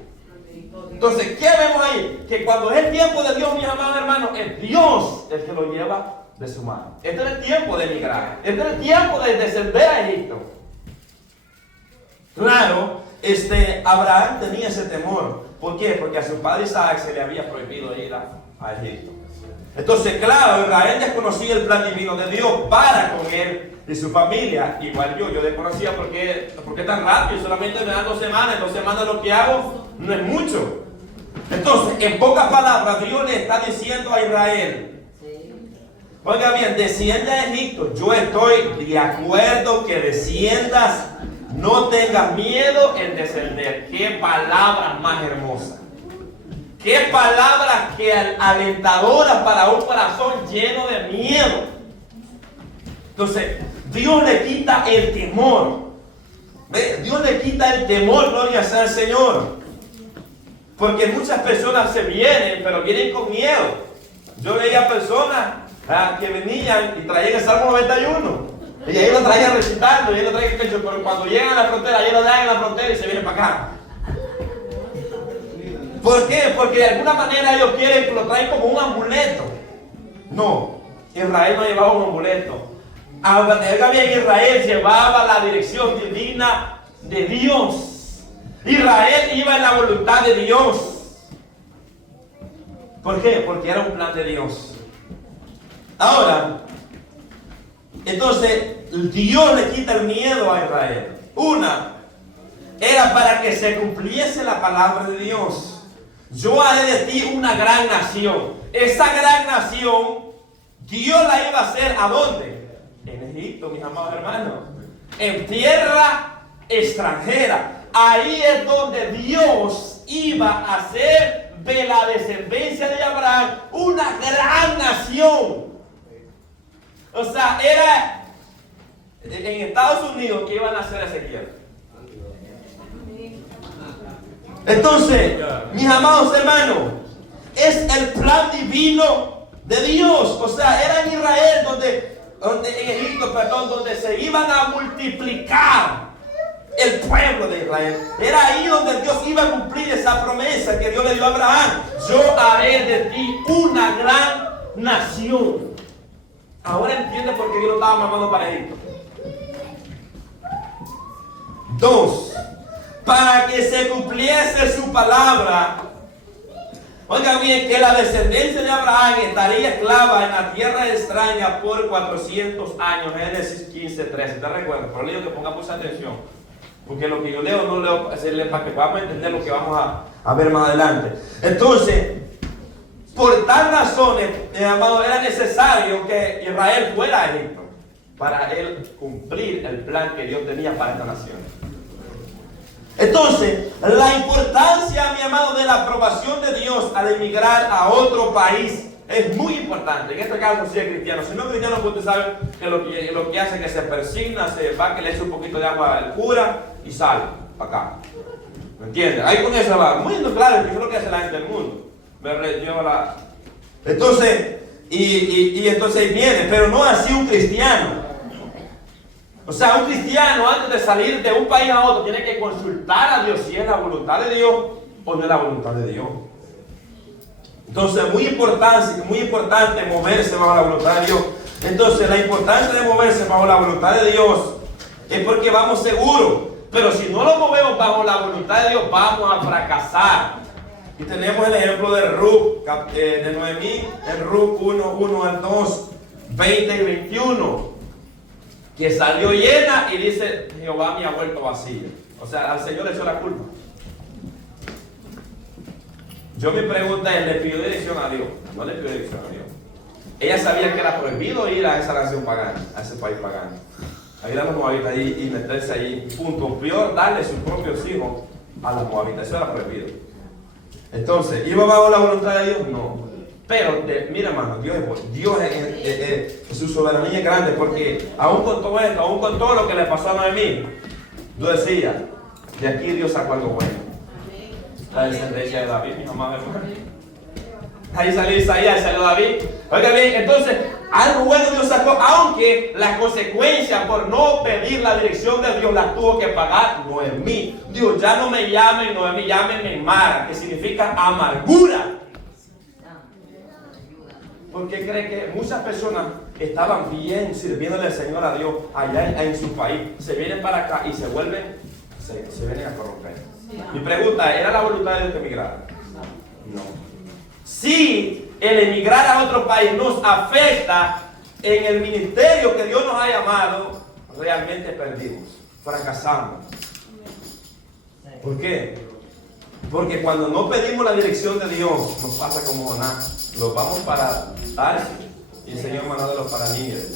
Entonces, ¿qué vemos ahí? Que cuando es el tiempo de Dios, mis amados hermanos, es Dios el que lo lleva de su mano. Este es el tiempo de emigrar. Este es el tiempo de descender a Egipto. Claro, Abraham tenía ese temor. ¿Por qué? Porque a su padre Isaac se le había prohibido ir a Egipto. Entonces, claro, Israel desconocía el plan divino de Dios para con él y su familia. Igual yo desconocía por qué tan rápido. Solamente me dan 2 semanas. 2 semanas lo que hago no es mucho. Entonces, en pocas palabras, Dios le está diciendo a Israel: oiga bien, desciende a Egipto. Yo estoy de acuerdo que desciendas. No tengas miedo en descender. Qué palabras más hermosas. Qué palabras que alentadoras para un corazón lleno de miedo. Entonces, Dios le quita el temor. ¿Ve? Dios le quita el temor, gloria sea al Señor. Porque muchas personas se vienen, pero vienen con miedo. Yo veía personas que venían y traían el Salmo 91. Y ahí lo traían recitando, y ahí lo traían pecho, pero cuando llegan a la frontera, ahí lo dan en la frontera y se vienen para acá. ¿Por qué? Porque de alguna manera ellos quieren que lo traen como un amuleto. No, Israel no llevaba un amuleto. Oiga bien, Israel llevaba la dirección divina de Dios. Israel iba en la voluntad de Dios. ¿Por qué? Porque era un plan de Dios. Ahora, entonces, Dios le quita el miedo a Israel. Era para que se cumpliese la palabra de Dios. Yo haré de ti una gran nación. Esa gran nación, Dios la iba a hacer ¿a dónde? En Egipto, mis amados hermanos. En tierra extranjera. Ahí es donde Dios iba a hacer de la descendencia de Abraham una gran nación. O sea, era en Estados Unidos que iban a hacer Ezequiel. Entonces, mis amados hermanos, es el plan divino de Dios. O sea, era en Israel en Egipto, donde se iban a multiplicar el pueblo de Israel. Era ahí donde Dios iba a cumplir esa promesa que Dios le dio a Abraham. Yo haré de ti una gran nación. Ahora entiende por qué Dios lo estaba mandando para Egipto. 2. Para que se cumpliese su palabra. Oigan bien, que la descendencia de Abraham estaría esclava en la tierra extraña por 400 años. Génesis 15:13. ¿Te recuerdas? Por eso que pongamos atención. Porque lo que yo leo, no leo para que podamos entender lo que vamos a ver más adelante. Entonces, por tal razones, amado, era necesario que Israel fuera a Egipto para él cumplir el plan que Dios tenía para esta nación. Entonces, la importancia, mi amado, de la aprobación de Dios al emigrar a otro país es muy importante. En este caso, si es cristiano. Si no es cristiano, pues usted sabe que lo que hace es que se persigna, se va, que le eche un poquito de agua al cura y sale para acá. ¿Me entiende? Ahí con eso va. Muy claro, que eso es lo que hace la gente del mundo. Entonces, entonces viene, pero no así un cristiano. O sea, un cristiano antes de salir de un país a otro tiene que consultar a Dios si es la voluntad de Dios o no es la voluntad de Dios. Entonces, muy importante moverse bajo la voluntad de Dios. Entonces, la importancia de moverse bajo la voluntad de Dios es porque vamos seguros. Pero si no lo movemos bajo la voluntad de Dios, vamos a fracasar. Y tenemos el ejemplo de Ruth, de Noemí, en Ruth 1 al 2, 20 y 21. Que salió llena y dice, Jehová me ha vuelto vacía. O sea, al Señor le echó la culpa. Yo mi pregunta es, ¿le pidió dirección a Dios? No le pidió dirección a Dios. Ella sabía que era prohibido ir a esa nación pagana, a ese país pagano. A ir a los moabitas y meterse allí. Punto. Peor, darle sus propios hijos a los moabitas. Eso era prohibido. Entonces, ¿iba bajo la voluntad de Dios? No. Pero, mira hermano, Dios es su soberanía es grande, porque aún con todo esto, aún con todo lo que le pasó a Noemí, yo decía, de aquí Dios sacó algo bueno. La descendencia de David, mi mamá hermano. Ahí salió Isaías, salió David. Oiga bien, entonces, algo bueno Dios sacó, aunque las consecuencias por no pedir la dirección de Dios las tuvo que pagar Noemí. Dios, ya no me llamen Noemí, llámenme Mara, que significa amargura. Porque cree que muchas personas estaban bien sirviéndole al Señor a Dios allá en su país. Se vienen para acá y se vuelven, se vienen a corromper. Mi pregunta, ¿era la voluntad de Dios que emigrara? No. Si el emigrar a otro país nos afecta en el ministerio que Dios nos ha llamado, realmente perdimos, fracasamos. ¿Por qué? Porque cuando no pedimos la dirección de Dios, nos pasa como Jonás. Los vamos para Tarsis y el Señor mandándolos para Nínive.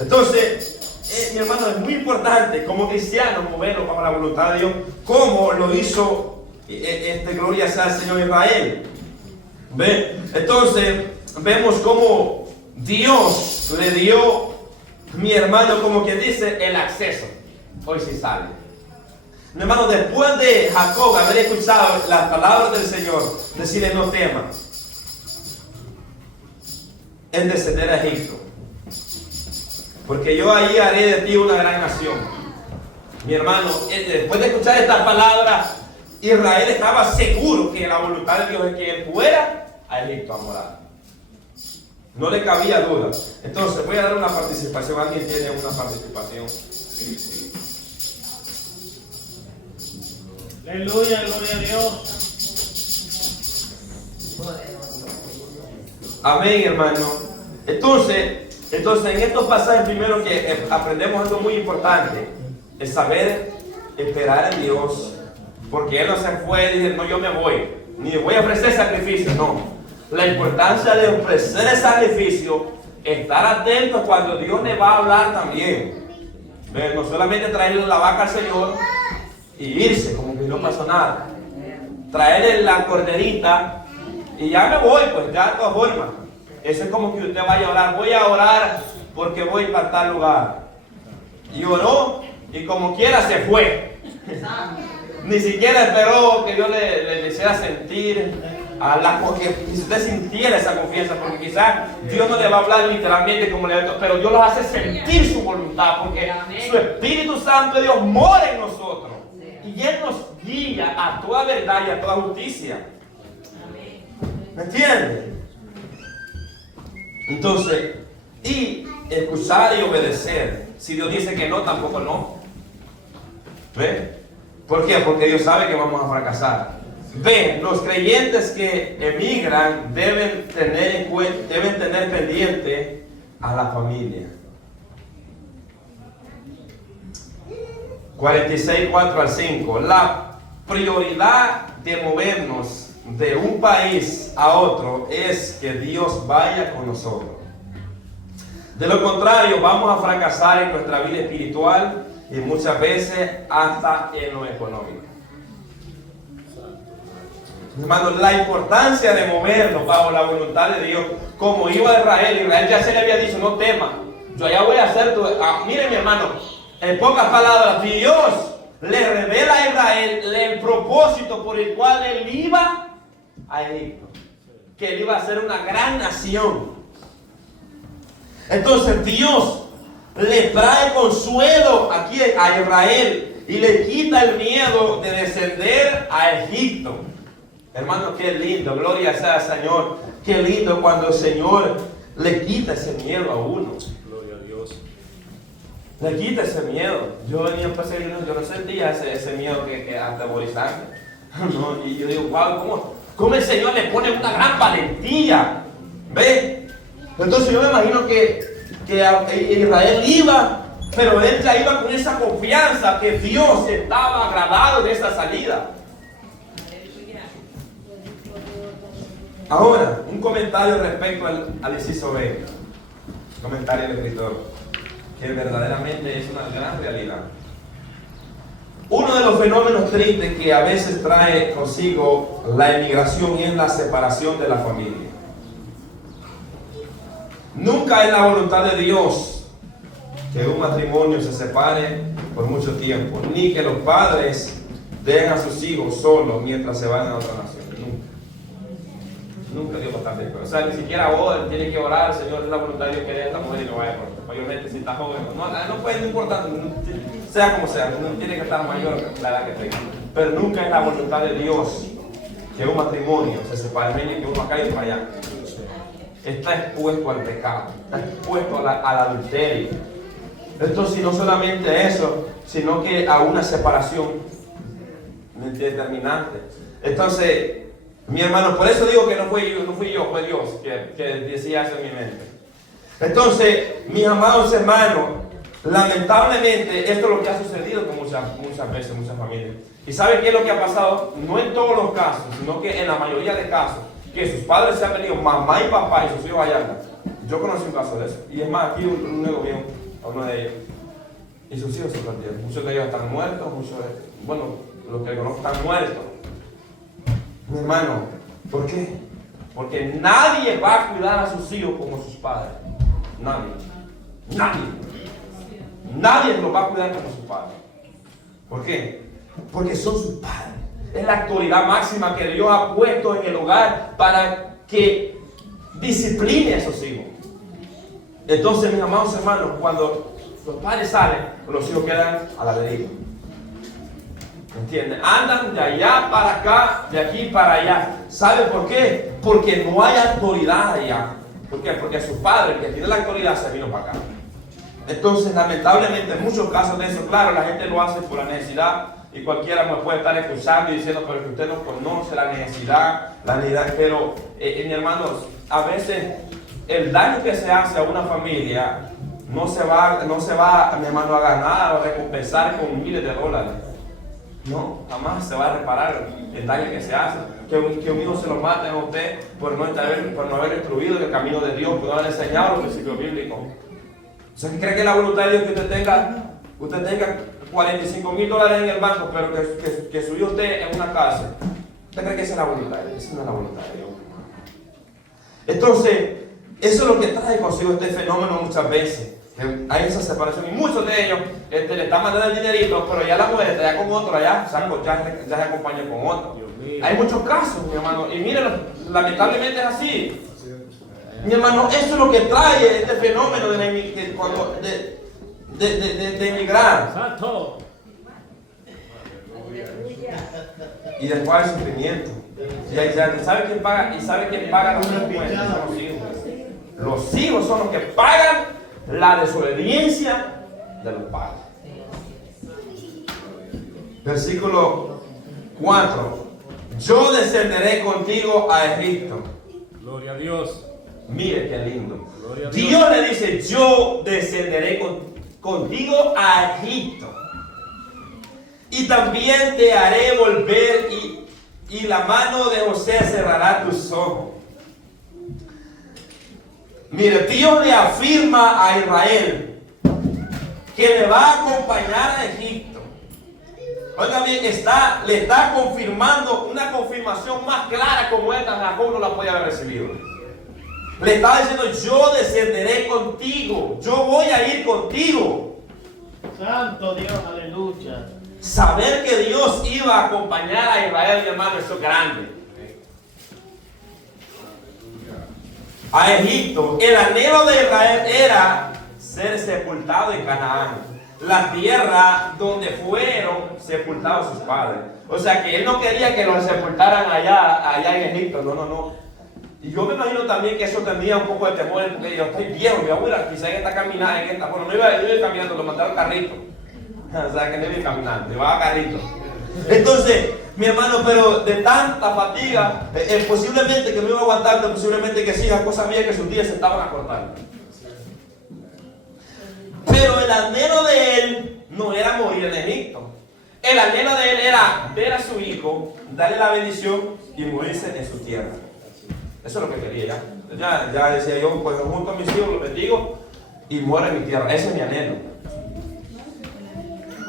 Entonces, mi hermano, es muy importante como cristianos movernos bajo la voluntad de Dios, como lo hizo gloria sea al Señor Israel. ¿Ve? Entonces, vemos cómo Dios le dio, mi hermano, como quien dice, el acceso. Hoy sí sale. Mi hermano, después de Jacob haber escuchado las palabras del Señor, decirle no temas en descender a Egipto, porque yo ahí haré de ti una gran nación. Mi hermano, después de escuchar estas palabras, Israel estaba seguro que la voluntad de Dios es que él fuera a Egipto a morar. No le cabía duda. Entonces voy a dar una participación. ¿Alguien tiene una participación? Aleluya, gloria a Dios. Amén, hermano. Entonces en estos pasajes primero que aprendemos algo muy importante, es saber esperar en Dios, porque Él no se fue y dice, no, yo me voy, ni voy a ofrecer sacrificio, no. La importancia de ofrecer el sacrificio, estar atentos cuando Dios le va a hablar también. No solamente traerle la vaca al Señor y irse como que no pasó nada. Traerle la corderita y ya me voy, pues ya de todas formas. Eso es como que usted vaya a orar. Voy a orar porque voy para tal lugar. Y oró y como quiera se fue. Ni siquiera esperó que Dios le hiciera sentir porque si usted sintiera esa confianza, porque quizás Dios no le va a hablar literalmente como le ha, pero Dios los hace sentir su voluntad, porque su Espíritu Santo de Dios mora en nosotros y Él nos guía a toda verdad y a toda justicia. ¿Me entiende? Entonces, y escuchar y obedecer. Si Dios dice que no, tampoco no. ¿Ve? ¿Por qué? Porque Dios sabe que vamos a fracasar. Ve, los creyentes que emigran deben tener pendiente a la familia. 46, 4 al 5. La prioridad de movernos de un país a otro es que Dios vaya con nosotros. De lo contrario, vamos a fracasar en nuestra vida espiritual y muchas veces hasta en lo económico. Hermano, la importancia de movernos bajo la voluntad de Dios, como iba Israel. Israel ya se le había dicho, no tema, yo ya voy a hacer tu... mire mi hermano, en pocas palabras, Dios le revela a Israel el propósito por el cual él iba a Egipto, que él iba a ser una gran nación. Entonces Dios le trae consuelo aquí a Israel y le quita el miedo de descender a Egipto. Hermano, qué lindo, gloria sea al Señor. Qué lindo cuando el Señor le quita ese miedo a uno. Gloria a Dios. Le quita ese miedo. Yo venía a pasar, yo no sentía ese miedo que atemorizante. No, y yo digo, wow, ¿cómo el Señor le pone una gran valentía? ¿Ve? Entonces yo me imagino que Israel iba, pero él ya iba con esa confianza que Dios estaba agradado de esa salida. Ahora, un comentario respecto al inciso B. Comentario del escritor, que verdaderamente es una gran realidad. Uno de los fenómenos tristes que a veces trae consigo la emigración es la separación de la familia. Nunca es la voluntad de Dios que un matrimonio se separe por mucho tiempo, ni que los padres dejen a sus hijos solos mientras se van a otra nación. Nunca Dios va a estar de acuerdo. O sea, ni siquiera vos tiene que orar, Señor, es la voluntad de Dios que deje a esta mujer y no vaya por mayormente si está joven. No puede, no importa, sea como sea, no tiene que estar mayor la edad que tenga. Pero nunca es la voluntad de Dios que un matrimonio se separe, menos que uno acá y para allá. Está expuesto al pecado, está expuesto al adulterio. Entonces, no solamente eso, sino que a una separación determinante. Entonces, mi hermano, por eso digo que no fui yo, fue Dios que decía eso en mi mente. Entonces, mis amados hermanos, lamentablemente esto es lo que ha sucedido con muchas veces, muchas familias. ¿Y sabe qué es lo que ha pasado? No en todos los casos, sino que en la mayoría de casos, que sus padres se han venido, mamá y papá y sus hijos allá. Yo conocí un caso de eso. Y es más, aquí un amigo mío, a uno de ellos, y sus hijos se perdieron. Muchos de ellos están muertos, los que conozco están muertos. Mi hermano, ¿por qué? Porque nadie va a cuidar a sus hijos como sus padres. Nadie los va a cuidar como sus padres. ¿Por qué? Porque son sus padres. Es la autoridad máxima que Dios ha puesto en el hogar para que discipline a esos hijos. Entonces, mis amados hermanos, cuando los padres salen, los hijos quedan a la deriva. ¿Entienden? Andan de allá para acá, de aquí para allá. ¿Sabe por qué? Porque no hay autoridad allá. ¿Por qué? Porque su padre, el que tiene la autoridad, se vino para acá. Entonces, lamentablemente, en muchos casos de eso, claro, la gente lo hace por la necesidad. Y cualquiera me puede estar escuchando y diciendo, pero que usted no conoce la necesidad. Pero, mi hermanos, a veces el daño que se hace a una familia no se va, mi hermano, a ganar o a recompensar con miles de dólares. No, jamás se va a reparar el daño que se hace. Que un hijo se lo maten a usted por no haber instruido en el camino de Dios, por no haber enseñado los principios bíblicos. O sea, ¿qué cree que es la voluntad de Dios que usted tenga $45,000 en el banco, pero que su hijo esté en una cárcel? ¿Usted cree que esa es la voluntad de Dios? Esa no es la voluntad de Dios. Entonces, eso es lo que trae consigo este fenómeno muchas veces. Hay esa separación y muchos de ellos le están mandando el dinerito, pero ya la mujer está ya con otro, ya se acompaña con otro. Hay muchos casos, mi hermano, y miren, lamentablemente es así. Mi hermano, eso es lo que trae este fenómeno de emigrar. Santo. Y después hay sufrimiento. ¿Sabe quién paga? ¿Y sabe quién paga los consecuencias? Son los hijos. Los hijos son los que pagan la desobediencia de los padres. Versículo 4. Yo descenderé contigo a Egipto. Gloria a Dios. Mire qué lindo. Gloria a Dios le dice, yo descenderé contigo a Egipto. Y también te haré volver y la mano de José cerrará tus ojos. Mire, Dios le afirma a Israel que le va a acompañar a Egipto. Oiga bien, le está confirmando una confirmación más clara como esta Jacob no la podía haber recibido. Le estaba diciendo, yo descenderé contigo, yo voy a ir contigo. Santo Dios, aleluya. Saber que Dios iba a acompañar a Israel, mi hermano, eso es grande. A Egipto, el anhelo de Israel era ser sepultado en Canaán, la tierra donde fueron sepultados sus padres. O sea que él no quería que los sepultaran allá en Egipto, no. Y yo me imagino también que eso tendría un poco de temor, porque yo estoy viejo, mi abuela quizá en esta caminada, bueno, no iba caminando, lo mandaron carrito. O sea que no iba caminando, iba a carrito. Entonces, mi hermano, pero de tanta fatiga, posiblemente que no iba a aguantar, posiblemente que sí, la cosa mía que sus días se estaban acortando. Pero el anhelo de él no era morir en Egipto. El anhelo de él era ver a su hijo, darle la bendición y morirse en su tierra. Eso es lo que quería ya. Ya decía yo, pues junto a mis hijos los bendigo y muero en mi tierra. Ese es mi anhelo.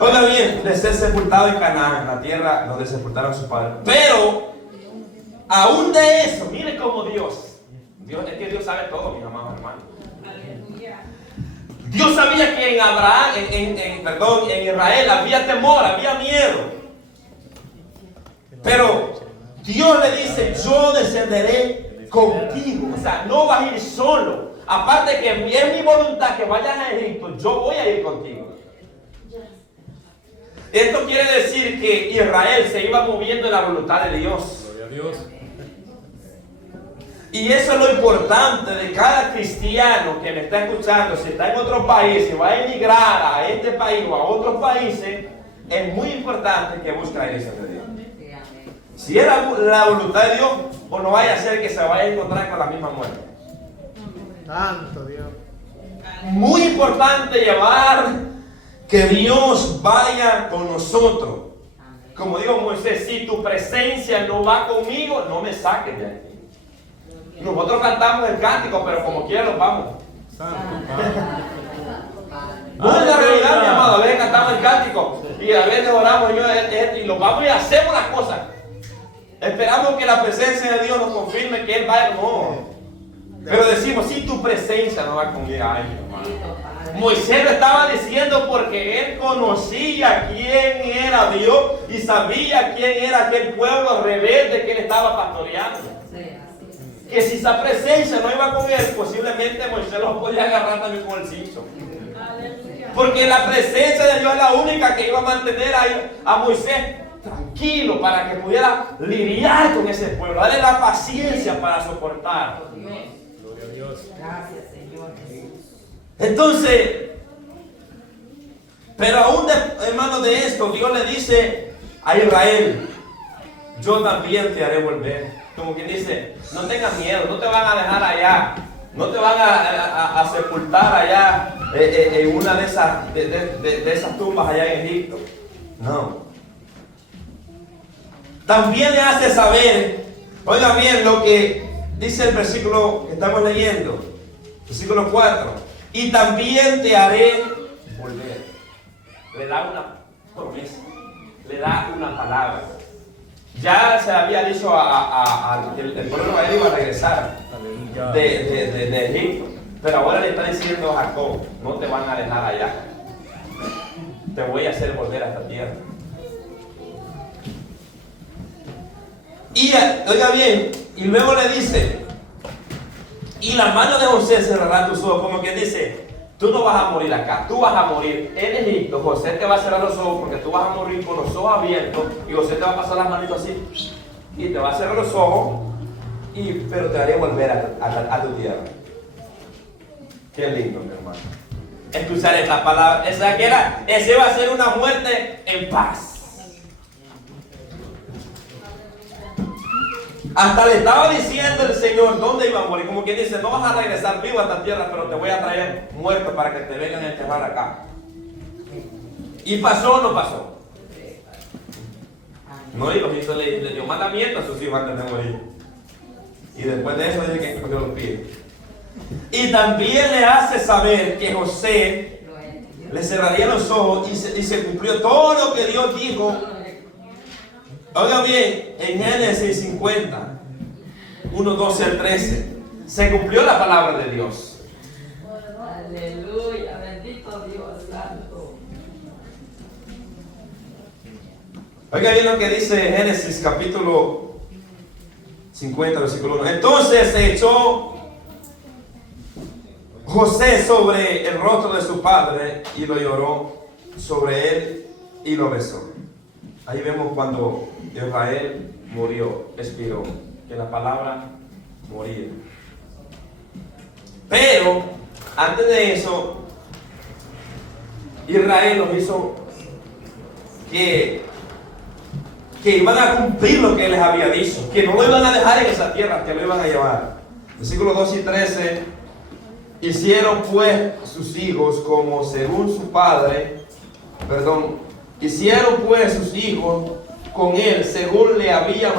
Oiga bien, de ser sepultado en Canaán, la tierra donde sepultaron a sus padres. Pero, aún de eso, mire cómo Dios, es que Dios sabe todo, mis amados hermanos. Dios sabía que en Abraham, en Israel había temor, había miedo. Pero Dios le dice, yo descenderé contigo. O sea, no vas a ir solo. Aparte que es mi voluntad que vayas a Egipto, yo voy a ir contigo. Esto quiere decir que Israel se iba moviendo en la voluntad de Dios. Gloria a Dios. Y eso es lo importante de cada cristiano que me está escuchando. Si está en otro país, si va a emigrar a este país o a otros países, es muy importante que busque la iglesia de Dios. Si es la voluntad de Dios, o no vaya a ser que se vaya a encontrar con la misma muerte. Santo Dios. Muy importante llevar que Dios vaya con nosotros. Como dijo Moisés, si tu presencia no va conmigo, no me saques de aquí. Nosotros cantamos el cántico, pero como quiera los vamos. No es la realidad, mi amado. A veces cantamos el cántico y a veces oramos y los vamos y hacemos las cosas. Esperamos que la presencia de Dios nos confirme que Él vaya. No. Pero decimos, si tu presencia no va conmigo. Ay, mi hermano. Moisés lo estaba diciendo porque él conocía quién era Dios y sabía quién era aquel pueblo rebelde que él estaba pastoreando. Que si esa presencia no iba con él, posiblemente Moisés lo podía agarrar también con el cincho. Porque la presencia de Dios es la única que iba a mantener a Moisés tranquilo para que pudiera lidiar con ese pueblo, darle la paciencia para soportar. Gloria a Dios. Gracias, Señor. Entonces, pero aún hermano de esto, Dios le dice a Israel, yo también te haré volver. Como quien dice, no tengas miedo, no te van a dejar allá, no te van a sepultar allá en una de esas tumbas allá en Egipto. No. También le hace saber, oiga bien lo que dice el versículo que estamos leyendo, versículo 4, y también te haré volver. Le da una promesa, le da una palabra. Ya se había dicho que el pueblo de Israel iba a regresar de Egipto, pero ahora le está diciendo a Jacob, no te van a dejar allá, te voy a hacer volver a esta tierra. Y oiga bien, y luego le dice, y la mano de José cerrará tus ojos, como quien dice, tú no vas a morir acá, tú vas a morir en Egipto. José te va a cerrar los ojos porque tú vas a morir con los ojos abiertos y José te va a pasar las manitos así y te va a cerrar los ojos, pero te haré volver a tu tierra. Qué lindo, mi hermano. Escuchar esta palabra, esa va a ser una muerte en paz. Hasta le estaba diciendo el Señor dónde iba a morir. Como quien dice, no vas a regresar vivo a esta tierra, pero te voy a traer muerto para que te vengan a enterrar acá. ¿Y pasó o no pasó? No, y los hijos le dio mandamiento a sus hijos antes de morir. Y después de eso dice que Dios los pide. Y también le hace saber que José le cerrarían los ojos y se cumplió todo lo que Dios dijo. Oiga bien, en Génesis 50, 1, 12 al 13, se cumplió la palabra de Dios. Aleluya, bendito Dios santo. Oiga bien lo que dice Génesis capítulo 50, versículo 1. Entonces se echó José sobre el rostro de su padre y lo lloró sobre él y lo besó. Ahí vemos cuando Israel murió, expiró, que la palabra morir. Pero antes de eso, Israel nos hizo que iban a cumplir lo que les había dicho, que no lo iban a dejar en esa tierra, que lo iban a llevar. Versículos 2 y 13, hicieron pues sus hijos como según su padre, hicieron pues sus hijos con él según les había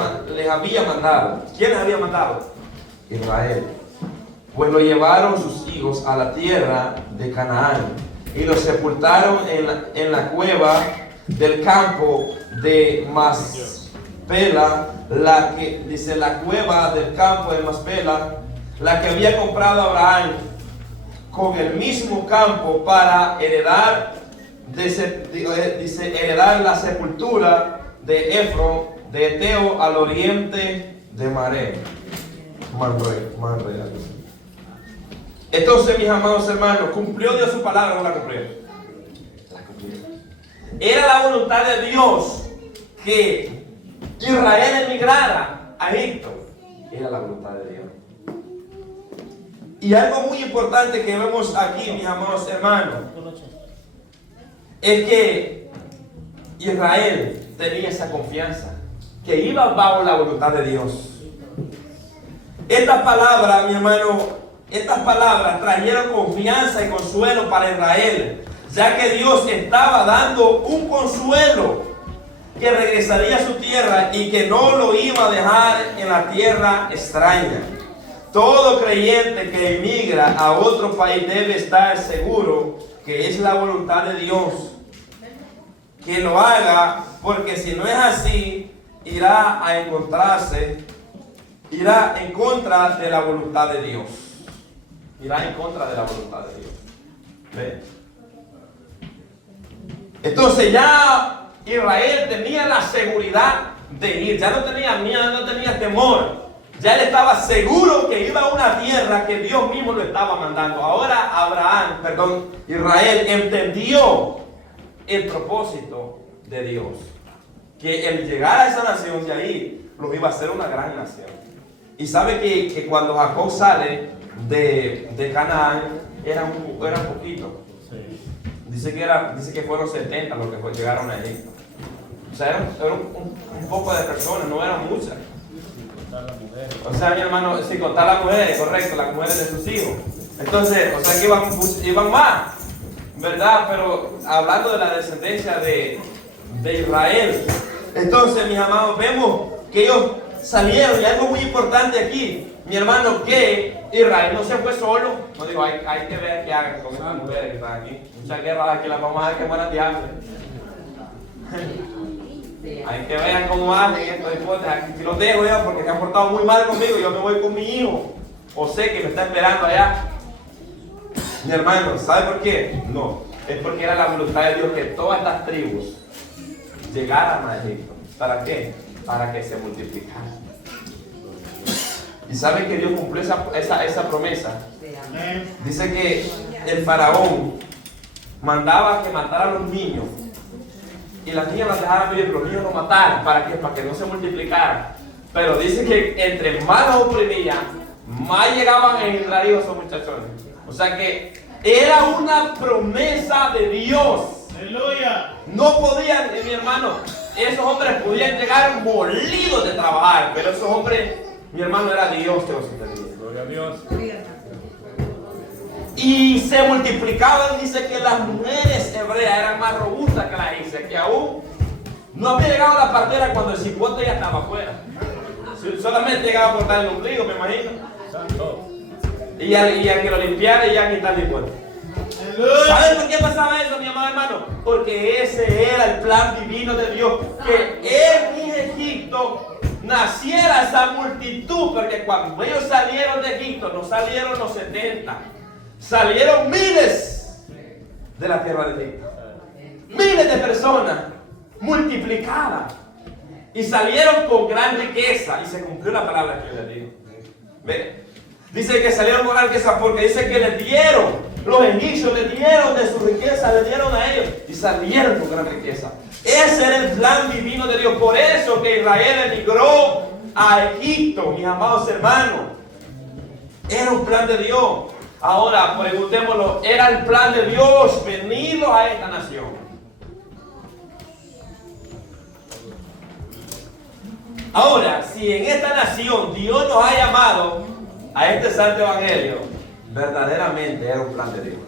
mandado. ¿Quién les había mandado? Israel. Pues lo llevaron sus hijos a la tierra de Canaán y lo sepultaron en la cueva del campo de Maspela, la cueva del campo de Maspela, la que había comprado Abraham con el mismo campo para heredar la sepultura de Efrón, de Eteo, al oriente de Manre. Entonces, mis amados hermanos, ¿cumplió Dios su palabra o no la cumplió? La cumplió. Era la voluntad de Dios que Israel emigrara a Egipto. Era la voluntad de Dios. Y algo muy importante que vemos aquí, mis amados hermanos, es que Israel tenía esa confianza, que iba bajo la voluntad de Dios. Estas palabras, mi hermano, estas palabras trajeron confianza y consuelo para Israel, ya que Dios estaba dando un consuelo, que regresaría a su tierra y que no lo iba a dejar en la tierra extraña. Todo creyente que emigra a otro país debe estar seguro que es la voluntad de Dios que lo haga, porque si no es así, irá en contra de la voluntad de Dios. Irá en contra de la voluntad de Dios. ¿Ve? Entonces ya Israel tenía la seguridad de ir, ya no tenía miedo, no tenía temor. Ya él estaba seguro que iba a una tierra que Dios mismo lo estaba mandando. Ahora Israel entendió el propósito de Dios, que el llegar a esa nación de ahí lo iba a hacer una gran nación. Y sabe que cuando Jacob sale de Canaán era poquito. Dice que fueron 70 los que llegaron a Egipto. O sea, eran un poco de personas, no eran muchas. O sea, mi hermano, sin contar las mujeres, correcto, las mujeres de sus hijos. Entonces, o sea que iban más, ¿verdad? Pero hablando de la descendencia de Israel. Entonces, mis amados, vemos que ellos salieron, y algo muy importante aquí, mi hermano, que Israel no se fue solo. No digo, hay que ver qué hagan con estas mujeres que están aquí. Muchas guerras aquí, las vamos a ver que mueran de hambre. Hay que ver cómo hacen estos hijos. Si los dejo ya porque se han portado muy mal conmigo, yo me voy con mi hijo. O sé que me está esperando allá. Mi hermano, ¿sabe por qué? No, es porque era la voluntad de Dios que todas estas tribus llegaran a Egipto. ¿Para qué? Para que se multiplicaran. ¿Y sabe que Dios cumplió esa promesa? Dice que el faraón mandaba que mataran a los niños. Y las niñas las dejaran vivir, pero los niños no mataran. ¿Para qué? Para que no se multiplicaran. Pero dice que entre más los oprimían, más llegaban a Israel esos muchachones. O sea que era una promesa de Dios. Aleluya. No podían, mi hermano, esos hombres podían llegar molidos de trabajar, pero esos hombres, mi hermano, era Dios que los sostenía. Gloria a Dios. Y se multiplicaban. Dice que las mujeres hebreas eran más robustas que las egipcias, que aún no había llegado a la partera cuando el cipote ya estaba afuera. Solamente llegaba a cortar el ombligo, me imagino. Santo. Y a que lo limpiara y ya quitarle el cuerpo. ¿Saben por qué pasaba eso, mi amado hermano? Porque ese era el plan divino de Dios, que en Egipto naciera esa multitud, porque cuando ellos salieron de Egipto, no salieron los 70, salieron miles de la tierra de Egipto. Miles de personas multiplicadas. Y salieron con gran riqueza. Y se cumplió la palabra que yo les digo. ¿Ve? Dice que salieron con gran riqueza porque dice que les dieron. Los egipcios les dieron de su riqueza, les dieron a ellos. Y salieron con gran riqueza. Ese era el plan divino de Dios. Por eso que Israel emigró a Egipto, mis amados hermanos. Era un plan de Dios. Ahora, preguntémoslo, ¿era el plan de Dios venirlos a esta nación? Ahora, si en esta nación Dios nos ha llamado a este santo evangelio, verdaderamente era un plan de Dios.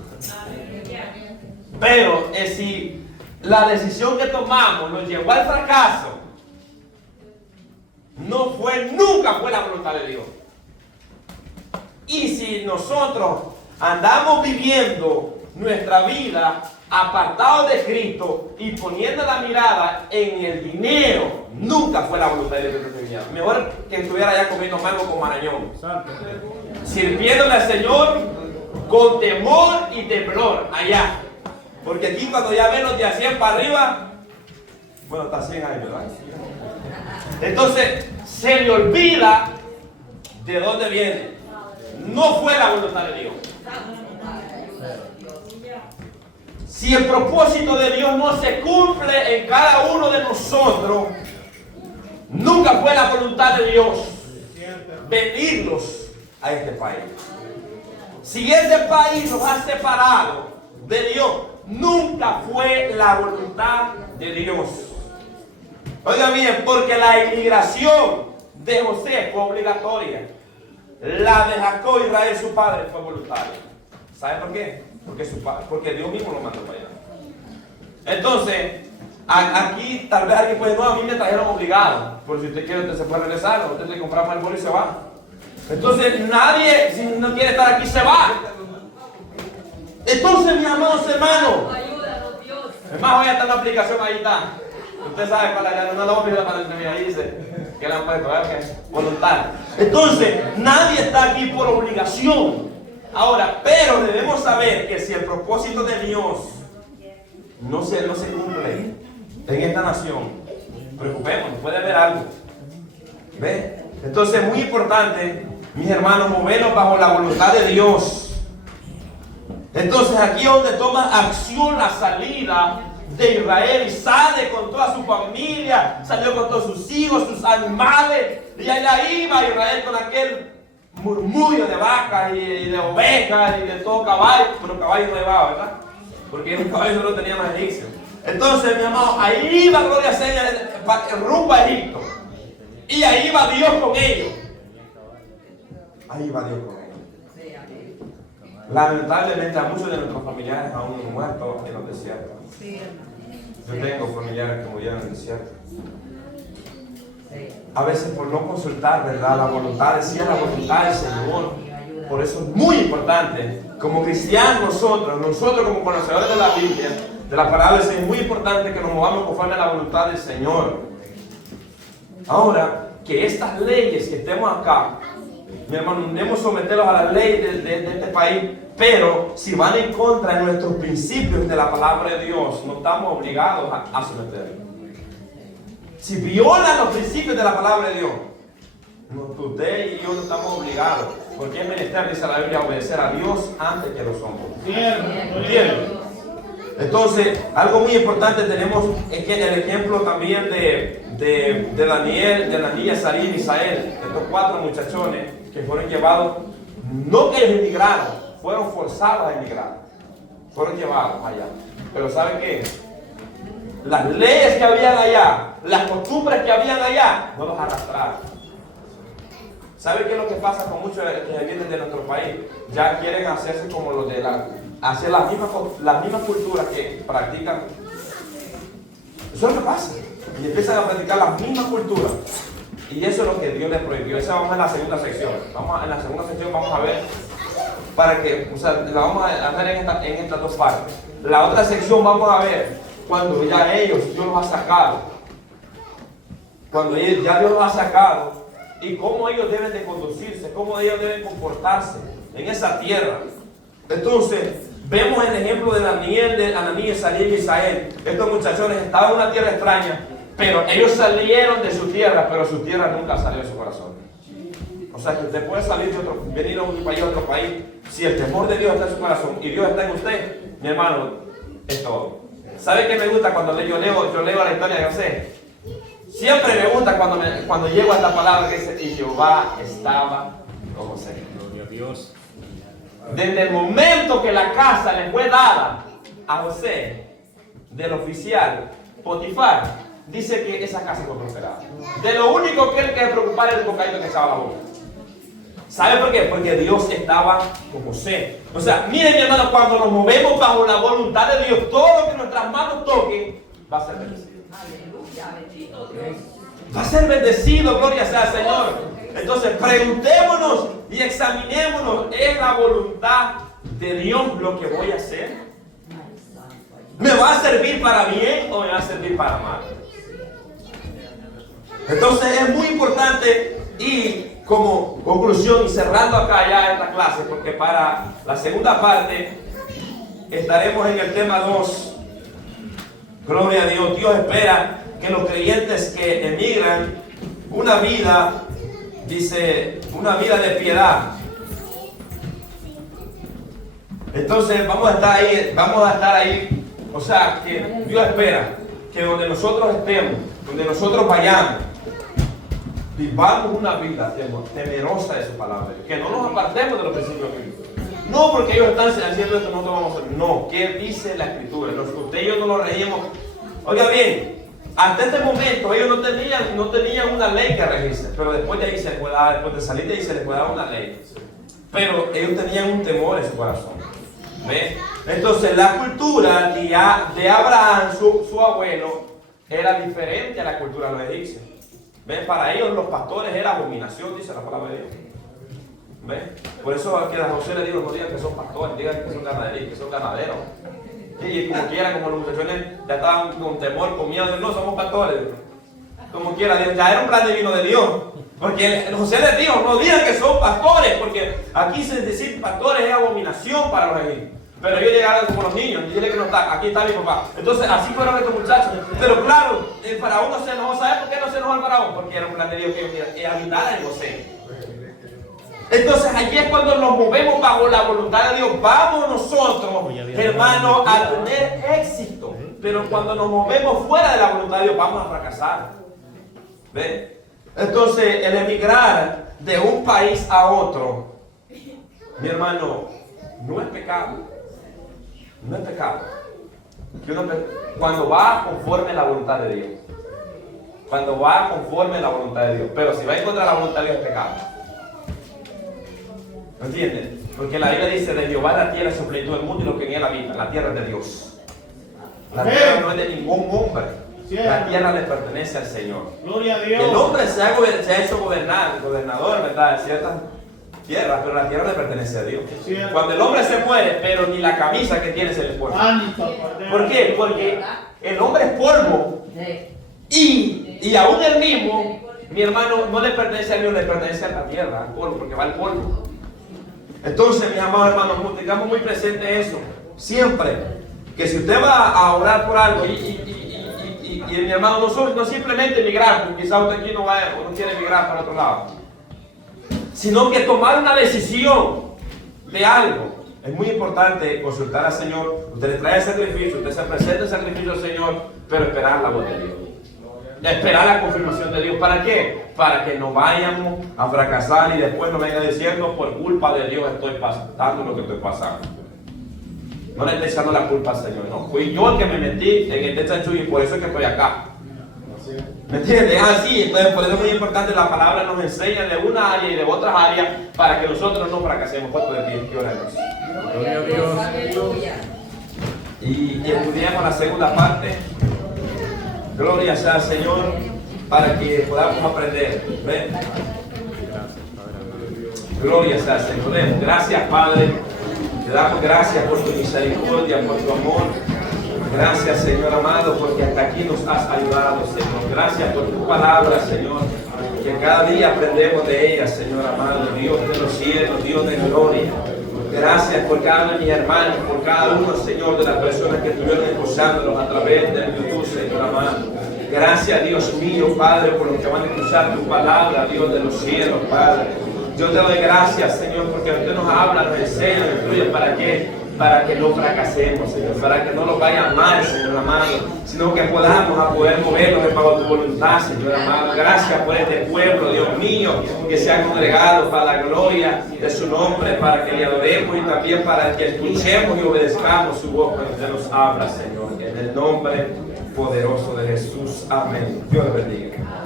Pero si la decisión que tomamos nos llevó al fracaso, nunca fue la voluntad de Dios. Y si nosotros andamos viviendo nuestra vida apartados de Cristo y poniendo la mirada en el dinero, nunca fue la voluntad de Dios que viniera. Mejor que estuviera ya comiendo mango con marañón, sirviéndole al Señor con temor y temblor allá. Porque aquí cuando ya ven los de a 100 para arriba, bueno, está 100 años, ¿verdad? Entonces se le olvida de dónde viene. No fue la voluntad de Dios. Si el propósito de Dios no se cumple en cada uno de nosotros, nunca fue la voluntad de Dios venirnos a este país. Si este país nos ha separado de Dios, nunca fue la voluntad de Dios. Oigan bien, porque la inmigración de José fue obligatoria. La de Jacob, Israel, su padre, fue voluntaria. ¿Sabe por qué? Porque Dios mismo lo mandó para allá. Entonces, aquí tal vez alguien puede decir, no, a mí me trajeron obligado. Pero si usted quiere, usted se puede regresar, usted le compra más el vuelo y se va. Entonces, nadie, si no quiere estar aquí, se va. Entonces, mis amados hermanos, es más, voy a estar en la aplicación, ahí está. Usted sabe cuál es, no la vamos a mirar para el ahí dice que la han puesto, ¿verdad? Que es voluntario. Entonces, nadie está aquí por obligación. Ahora, pero debemos saber que si el propósito de Dios no se cumple en esta nación, preocupémonos, puede haber algo. ¿Ve? Entonces es muy importante, mis hermanos, movernos bajo la voluntad de Dios. Entonces aquí es donde toma acción la salida de Israel y sale con toda su familia, salió con todos sus hijos, sus animales, y allá iba Israel con aquel murmullo de vacas y de ovejas y de todo caballo, pero caballo no llevaba, ¿verdad? Porque un caballo no lo tenían los egipcios. Entonces, mi amado, ahí iba gloria a Dios rumbo a Egipto. Y ahí va Dios con ellos. Ahí va Dios con ellos. Lamentablemente a muchos de nuestros familiares aún han muerto en los desiertos. Yo tengo familiares que murieron en el desierto. A veces por no consultar, ¿verdad? La voluntad, decía la voluntad del Señor. Por eso es muy importante, como cristianos nosotros como conocedores de la Biblia, de la palabra del Señor, es muy importante que nos movamos conforme a la voluntad del Señor. Ahora, que estas leyes que estemos acá, mi hermano, no debemos someterlos a las leyes de este país, pero si van en contra de nuestros principios de la palabra de Dios, no estamos obligados a someterlos. Si violan los principios de la palabra de Dios, usted y yo no estamos obligados, porque es menester, dice la Biblia, obedecer a Dios antes que los hombres. ¿Entienden? Entonces, algo muy importante tenemos es que el ejemplo también de Daniel, de la niña Sarí y Misael, estos 4 muchachones que fueron llevados, no que ellos emigraron, fueron forzados a emigrar, fueron llevados allá. Pero ¿saben qué? Las leyes que habían allá, las costumbres que habían allá, no los arrastraron. ¿Sabe qué es lo que pasa con muchos que vienen de nuestro país? Ya quieren hacerse como los de hacer las mismas culturas que practican. Eso es lo que pasa. Y empiezan a practicar las mismas culturas. Y eso es lo que Dios les prohibió. Esa vamos en la segunda sección. En la segunda sección vamos a ver para que, o sea, la vamos a ver en estas dos partes. La otra sección vamos a ver cuando ya Dios los ha sacado. Cuando ya Dios los ha sacado y cómo ellos deben de conducirse, cómo ellos deben comportarse en esa tierra. Entonces, vemos el ejemplo de Ananías, Saliel y Misael. Estos muchachones estaban en una tierra extraña, pero ellos salieron de su tierra, pero su tierra nunca salió de su corazón. O sea que usted puede salir de venir a un país a otro país, si el temor de Dios está en su corazón y Dios está en usted, mi hermano, es todo. ¿Sabe qué me gusta cuando yo leo la historia de José? Siempre me gusta cuando llego a esta palabra que dice, y Jehová estaba con José. Gloria a Dios. Desde el momento que la casa le fue dada a José, del oficial Potifar, dice que esa casa fue prosperada. De lo único que él quería preocupar era el bocadito que echaba la boca. ¿Sabe por qué? Porque Dios estaba con José. O sea, miren mi hermano, cuando nos movemos bajo la voluntad de Dios, todo lo que nuestras manos toquen va a ser bendecido. Aleluya, bendito Dios. Va a ser bendecido, gloria sea al Señor. Entonces preguntémonos y examinémonos, ¿es la voluntad de Dios lo que voy a hacer? ¿Me va a servir para bien o me va a servir para mal? Entonces es muy importante, y como conclusión y cerrando acá ya esta clase, porque para la segunda parte estaremos en el tema 2. Gloria a Dios. Dios espera que los creyentes que emigran una vida, dice, una vida de piedad. Entonces vamos a estar ahí, o sea, que Dios espera que donde nosotros estemos, donde nosotros vayamos, vivamos una vida temerosa de su palabra, que no nos apartemos de los principios bíblicos. No porque ellos están haciendo esto, nosotros vamos a hacer. No, ¿qué dice la Escritura? Usted y yo no lo regimos. Oiga bien, hasta este momento ellos no tenían una ley que regirse, pero después de ahí se les puede dar, después de salir de ahí se les puede dar una ley. Pero ellos tenían un temor en su corazón. ¿Ve? Entonces la cultura de Abraham, su abuelo, era diferente a la cultura de los egipcios. ¿Ve? Para ellos los pastores era abominación, dice la palabra de Dios. ¿Ve? Por eso a José le digo, no digan que son pastores, digan que son ganaderos. Y como quiera, como los muchachones ya estaban con temor, con miedo, no somos pastores. Como quiera, ya era un plan divino de Dios. Porque José les dijo, no digan que son pastores, porque aquí se decir pastores es abominación para los egipcios. Pero ellos llegaron como los niños, y dile que no está, aquí está mi papá. Entonces así fueron estos muchachos. Pero claro, el faraón no se enojó. ¿Sabe por qué no se enojó el faraón? Porque era un plan de Dios que habitara en José. Entonces allí es cuando nos movemos bajo la voluntad de Dios. Vamos nosotros, hermanos, a tener éxito. Pero cuando nos movemos fuera de la voluntad de Dios, vamos a fracasar. ¿Ven? Entonces el emigrar de un país a otro, mi hermano, no es pecado. No es pecado. Cuando va conforme a la voluntad de Dios. Cuando va conforme a la voluntad de Dios. Pero si va en contra de la voluntad de Dios, es pecado. ¿Me entienden? Porque la Biblia dice, de Jehová la tierra es su plenitud del mundo y lo que en él habita. La tierra es de Dios. La tierra no es de ningún hombre. La tierra le pertenece al Señor. Gloria a Dios. El hombre se ha hecho gobernador, ¿verdad? De ciertas tierras, pero la tierra le pertenece a Dios. Cuando el hombre se muere, pero ni la camisa que tiene se le pone. ¿Por qué? Porque el hombre es polvo. Y aún el mismo, mi hermano, no le pertenece a Dios, le pertenece a la tierra, al polvo, porque va al polvo. Entonces, mis amados hermanos, tengamos muy presente eso. Siempre, que si usted va a orar por algo, y mi hermano, no simplemente emigrar, porque quizás usted aquí no quiere emigrar para otro lado, sino que tomar una decisión de algo. Es muy importante consultar al Señor. Usted le trae el sacrificio, usted se presenta el sacrificio al Señor, pero esperar la voz de Dios. Esperar la confirmación de Dios. ¿Para qué? Para que no vayamos a fracasar y después nos venga diciendo, por culpa de Dios estoy pasando lo que estoy pasando. No le estoy echando la culpa al Señor, no. Fui yo el que me metí en este chanchullo y por eso es que estoy acá. ¿Me entiendes? Así, entonces por eso es muy importante, la palabra nos enseña de una área y de otras áreas para que nosotros no fracasemos. Puesto de pie, que oremos. Gloria a Dios. Aleluya. Y estudiamos la segunda parte. Gloria sea al Señor para que podamos aprender. ¿Ven? Gloria sea al Señor. Gracias, Padre. Te damos gracias por tu misericordia, por tu amor. Gracias, Señor amado, porque hasta aquí nos has ayudado, Señor. Gracias por tu palabra, Señor, que cada día aprendemos de ella, Señor amado. Dios de los cielos, Dios de gloria. Gracias por cada uno de mis hermanos, por cada uno, Señor, de las personas que estuvieron escuchándolos a través del YouTube, Señor amado. Gracias, Dios mío, Padre, por los que van a escuchar tu palabra, Dios de los cielos, Padre. Yo te doy gracias, Señor, porque usted nos habla, nos enseña, nos instruye. ¿Para qué? Para que no fracasemos, Señor, para que no nos vaya mal, Señor amado, sino que podamos a poder movernos en bajo tu voluntad, Señor amado. Gracias por este pueblo, Dios mío, que se ha congregado para la gloria de su nombre, para que le adoremos y también para que escuchemos y obedezcamos su voz cuando usted nos habla, Señor, en el nombre poderoso de Jesús. Amén. Dios le bendiga.